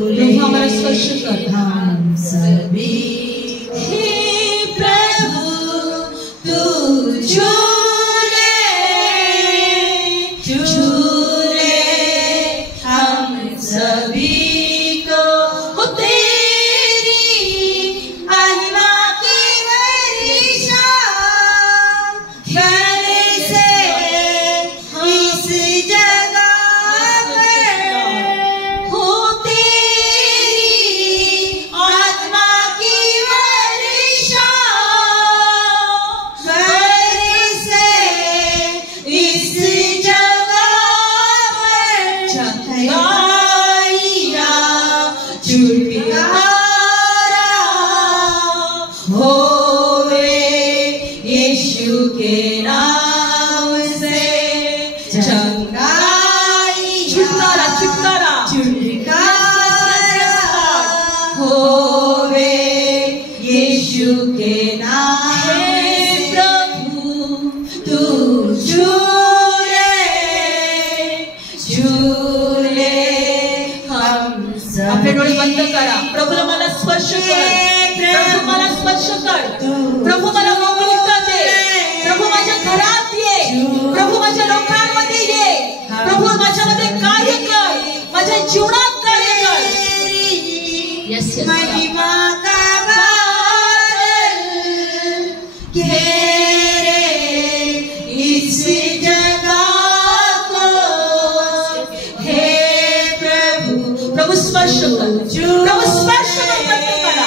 प्रभु हमारा स्पर्श कर. हम सभी हे प्रभु तू छू ले हम सभी को. हो तेरी महिमा की वर्षा कैसे इस जगह पर, हो तेरी आत्मा की वर्षा कैसे इस जगह पर. चंगाइया छुटकारा होवे यीशु के नाम से. चंगाई छुटकारा, छुटकारा, छुटकारा होवे यीशु के नाम. हे प्रभु तू छू ले हम सब. आपले डोळे बंद करा. प्रभूला मला स्पर्श कर. प्रभू मला स्पर्श कर. प्रभू मला मोकळीता दे. प्रभू माझ्या घरात ये. प्रभू माझ्या लोकांमध्ये ये. प्रभू माझ्यामध्ये कार्य कर. माझ्या जीवनात कार्य कर. Yes yes. महिमा का बादल घेरे इस जगह को, हे प्रभु. प्रभू स्पर्श कर. प्रभू स्पर्श कर प्रत्येकाला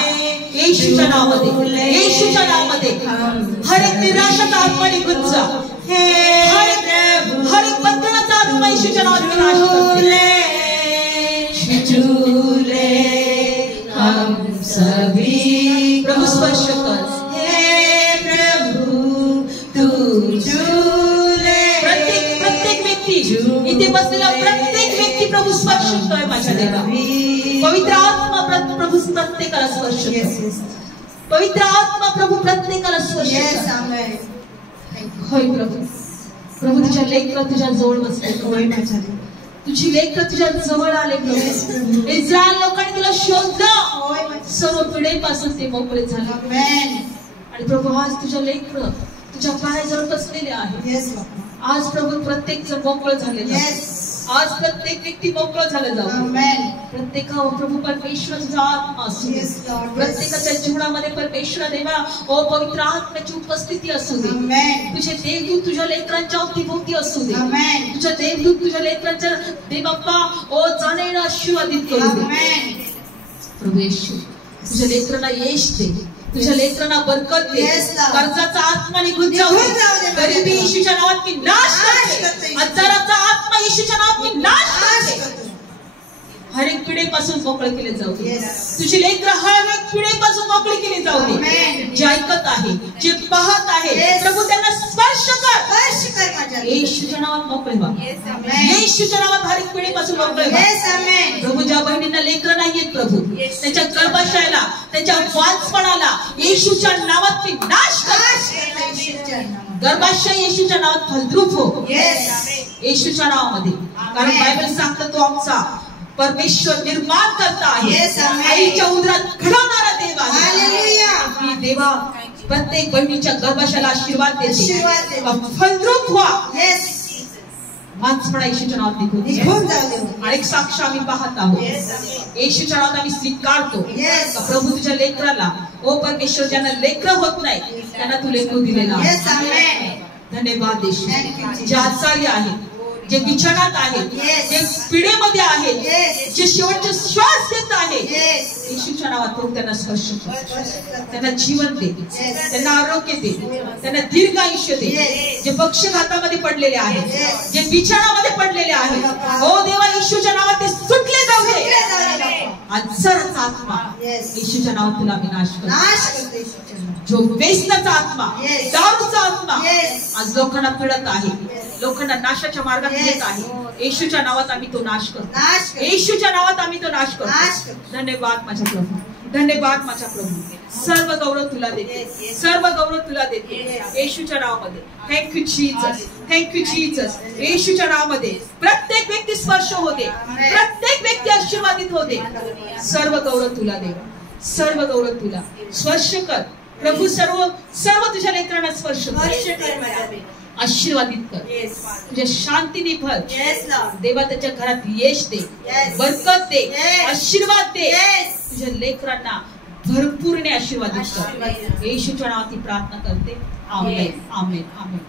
येशूच्या नावामध्ये, येशूच्या नावामध्ये. हर एक निराशाचा आत्मा निघून जा. हर एक बंधनाचा आत्मा येशूच्या नावात विनाश करते. हम सभी प्रभू स्पर्श कर. हे प्रभु तू प्रत्येक व्यक्ती इथे बसलेला प्रत्येक व्यक्ती प्रभू स्पर्श कर. माझ्या देवा पवित्र आत्मा प्रभू प्रत्येकाला स्पर्श कर. पवित्र आत्मा प्रभू प्रत्येकाला स्पर्श कर. होय प्रभू. प्रभू तुझ्या लेकरं तुझ्या जवळ बसले. तुझी लेकरं तुझ्या जवळ आले प्रभू. इस्रायल लोकांनी तुला शोधलं, सर्व पिढेपासून ते मोकळे झाले. आणि प्रभू आज तुझ्या लेकरं तुझ्या पायाजवळ बसलेले आहेत. आज प्रभू प्रत्येक जण मोकळं झालेलं. आज प्रत्येक व्यक्ती मोकळं झालं जाऊ. प्रत्येकावर प्रभू परमेश्वराचा आत्मा असू दे. प्रत्येकाच्या जीवनामध्ये परमेश्वर देवा ओ पवित्र आत्म्याची उपस्थिती असू दे. तुझे देवदूत तुझ्या लेकरांच्या अवतीभोवती असू दे. तुझ्या देवदूत तुझ्या लेकरांच्या देवबाप्पा ओ जाणेनं आशीर्वादित करू दे. प्रभू येशू तुझ्या लेकरांना यश दे. तुझ्या लेकरांना बरकत दे. Yes, Lord. कर्जाचा आत्मा निघून जाऊ निघून जाऊ दे. दे. गरिबी येशूच्या नावात मी नाश करते. करते. आजाराचा आत्मा येशूच्या नावात मी नाश नाश करते. करतो. हर एक पिढीपासून मोकळे केले जाऊ दे. Yes. तुझी लेकरं हर एक पिढीपासून मोकळी केली जाऊ दे. Amen. जे ऐकत आहे, जे पाहत आहे, Yes. प्रभू त्यांना स्पर्श कर. स्पर्श कर माझ्या. येशूच्या नावात मोकळे व्हा. Amen. येशूच्या नावात हर एक पिढीपासून मोकळे व्हा. Yes, amen. प्रभू ज्या बहिणींना लेकरं नाहीयेत प्रभू त्यांच्या गर्भाशयाला, त्यांच्या वांचपणाला येशूच्या नावात मी नाश नाश करते. करतो येशूच्या नावात. गर्भाशय येशूच्या नावात फलद्रूप हो. Yes. येशूच्या नावामध्ये. कारण बायबल सांगतं तो आमचा परमेश्वर निर्माण करता आहे. Yes, amen. आईच्या उदरात घडवणारा देव आहे. Hallelujah. की देवा प्रत्येक बहिणीच्या गर्भाशयाला आशीर्वाद आशीर्वाद देते. देते. फलद्रूप व्हा. Yes. वांचपणा येशूच्या नावात निघून निघून जाऊ दे. आणि एक साक्ष आम्ही पाहत आहोत. येशूच्या नावात आम्ही स्वीकारतो. Yes. का प्रभू तुझ्या लेकराला, ओ परमेश्वर, ज्यांना लेकरं होत नाही त्यांना तू लेकरू दिलेला आहे. Yes, amen. धन्यवाद येशू. Thank you, Jesus. जे आचार्य आहेत, जे बिछाणात आहेत, Yes. जे पिढेमध्ये आहेत, Yes. जे शेवटचे श्वास देत आहेत, Yes. येशूच्या नावात प्रभू त्यांना स्पर्श कर. स्पर्श कर. त्यांना जीवन दे. Yes. त्यांना आरोग्य दे. त्यांना दीर्घ आयुष्य दे. Yes. जे पक्षघातामध्ये पडलेले आहेत, Yes. जे बिछाणामध्ये पडलेले आहेत, ओ देवा येशूच्या नावात ते सुटले जाऊ दे. सुटले जाऊ दे. आजाराचा आत्मा Yes. येशूच्या नावात तुला मी नाश करतो. नाश करतो येशूच्या नावात. जो व्यसनाचा आत्मा, Yes. दारूचा आत्मा Yes. आज लोकांना फिरत आहे, Yes. लोकांना नाशाच्या मार्गात Yes. येत आहे. येशूच्या नावात आम्ही तो नाश करतो. नाश करतो. येशूच्या नावात आम्ही तो नाश नाश करतो. करतो. धन्यवाद माझ्या प्रभू. धन्यवाद माझ्या प्रभू. सर्व गौरव तुला देते. Yes, yes. सर्व गौरव तुला देते. Yes. येशूच्या नावामध्ये. Thank you Jesus. Thank you Jesus. येशूच्या नावामध्ये प्रत्येक व्यक्ती स्पर्श होते. प्रत्येक व्यक्ती आशीर्वादित होते. सर्व गौरव तुला दे. सर्व गौरव तुला. स्पर्श कर प्रभू. सर्व तुझ्या लेकरांना स्पर्श स्पर्श कर. कर माझ्या. आशीर्वादित कर. Yes. तुझ्या शांतीने भर. Yes, Lord. देवा त्याच्या घरात यश दे. Yes. बरकत दे. Yes. आशीर्वाद दे. Yes. तुझ्या लेकरांना भरपूरने आशीर्वादित कर. आशीर्वाद दे. येशूच्या नावात प्रार्थना करते. आमेन. आमेन. आमेन.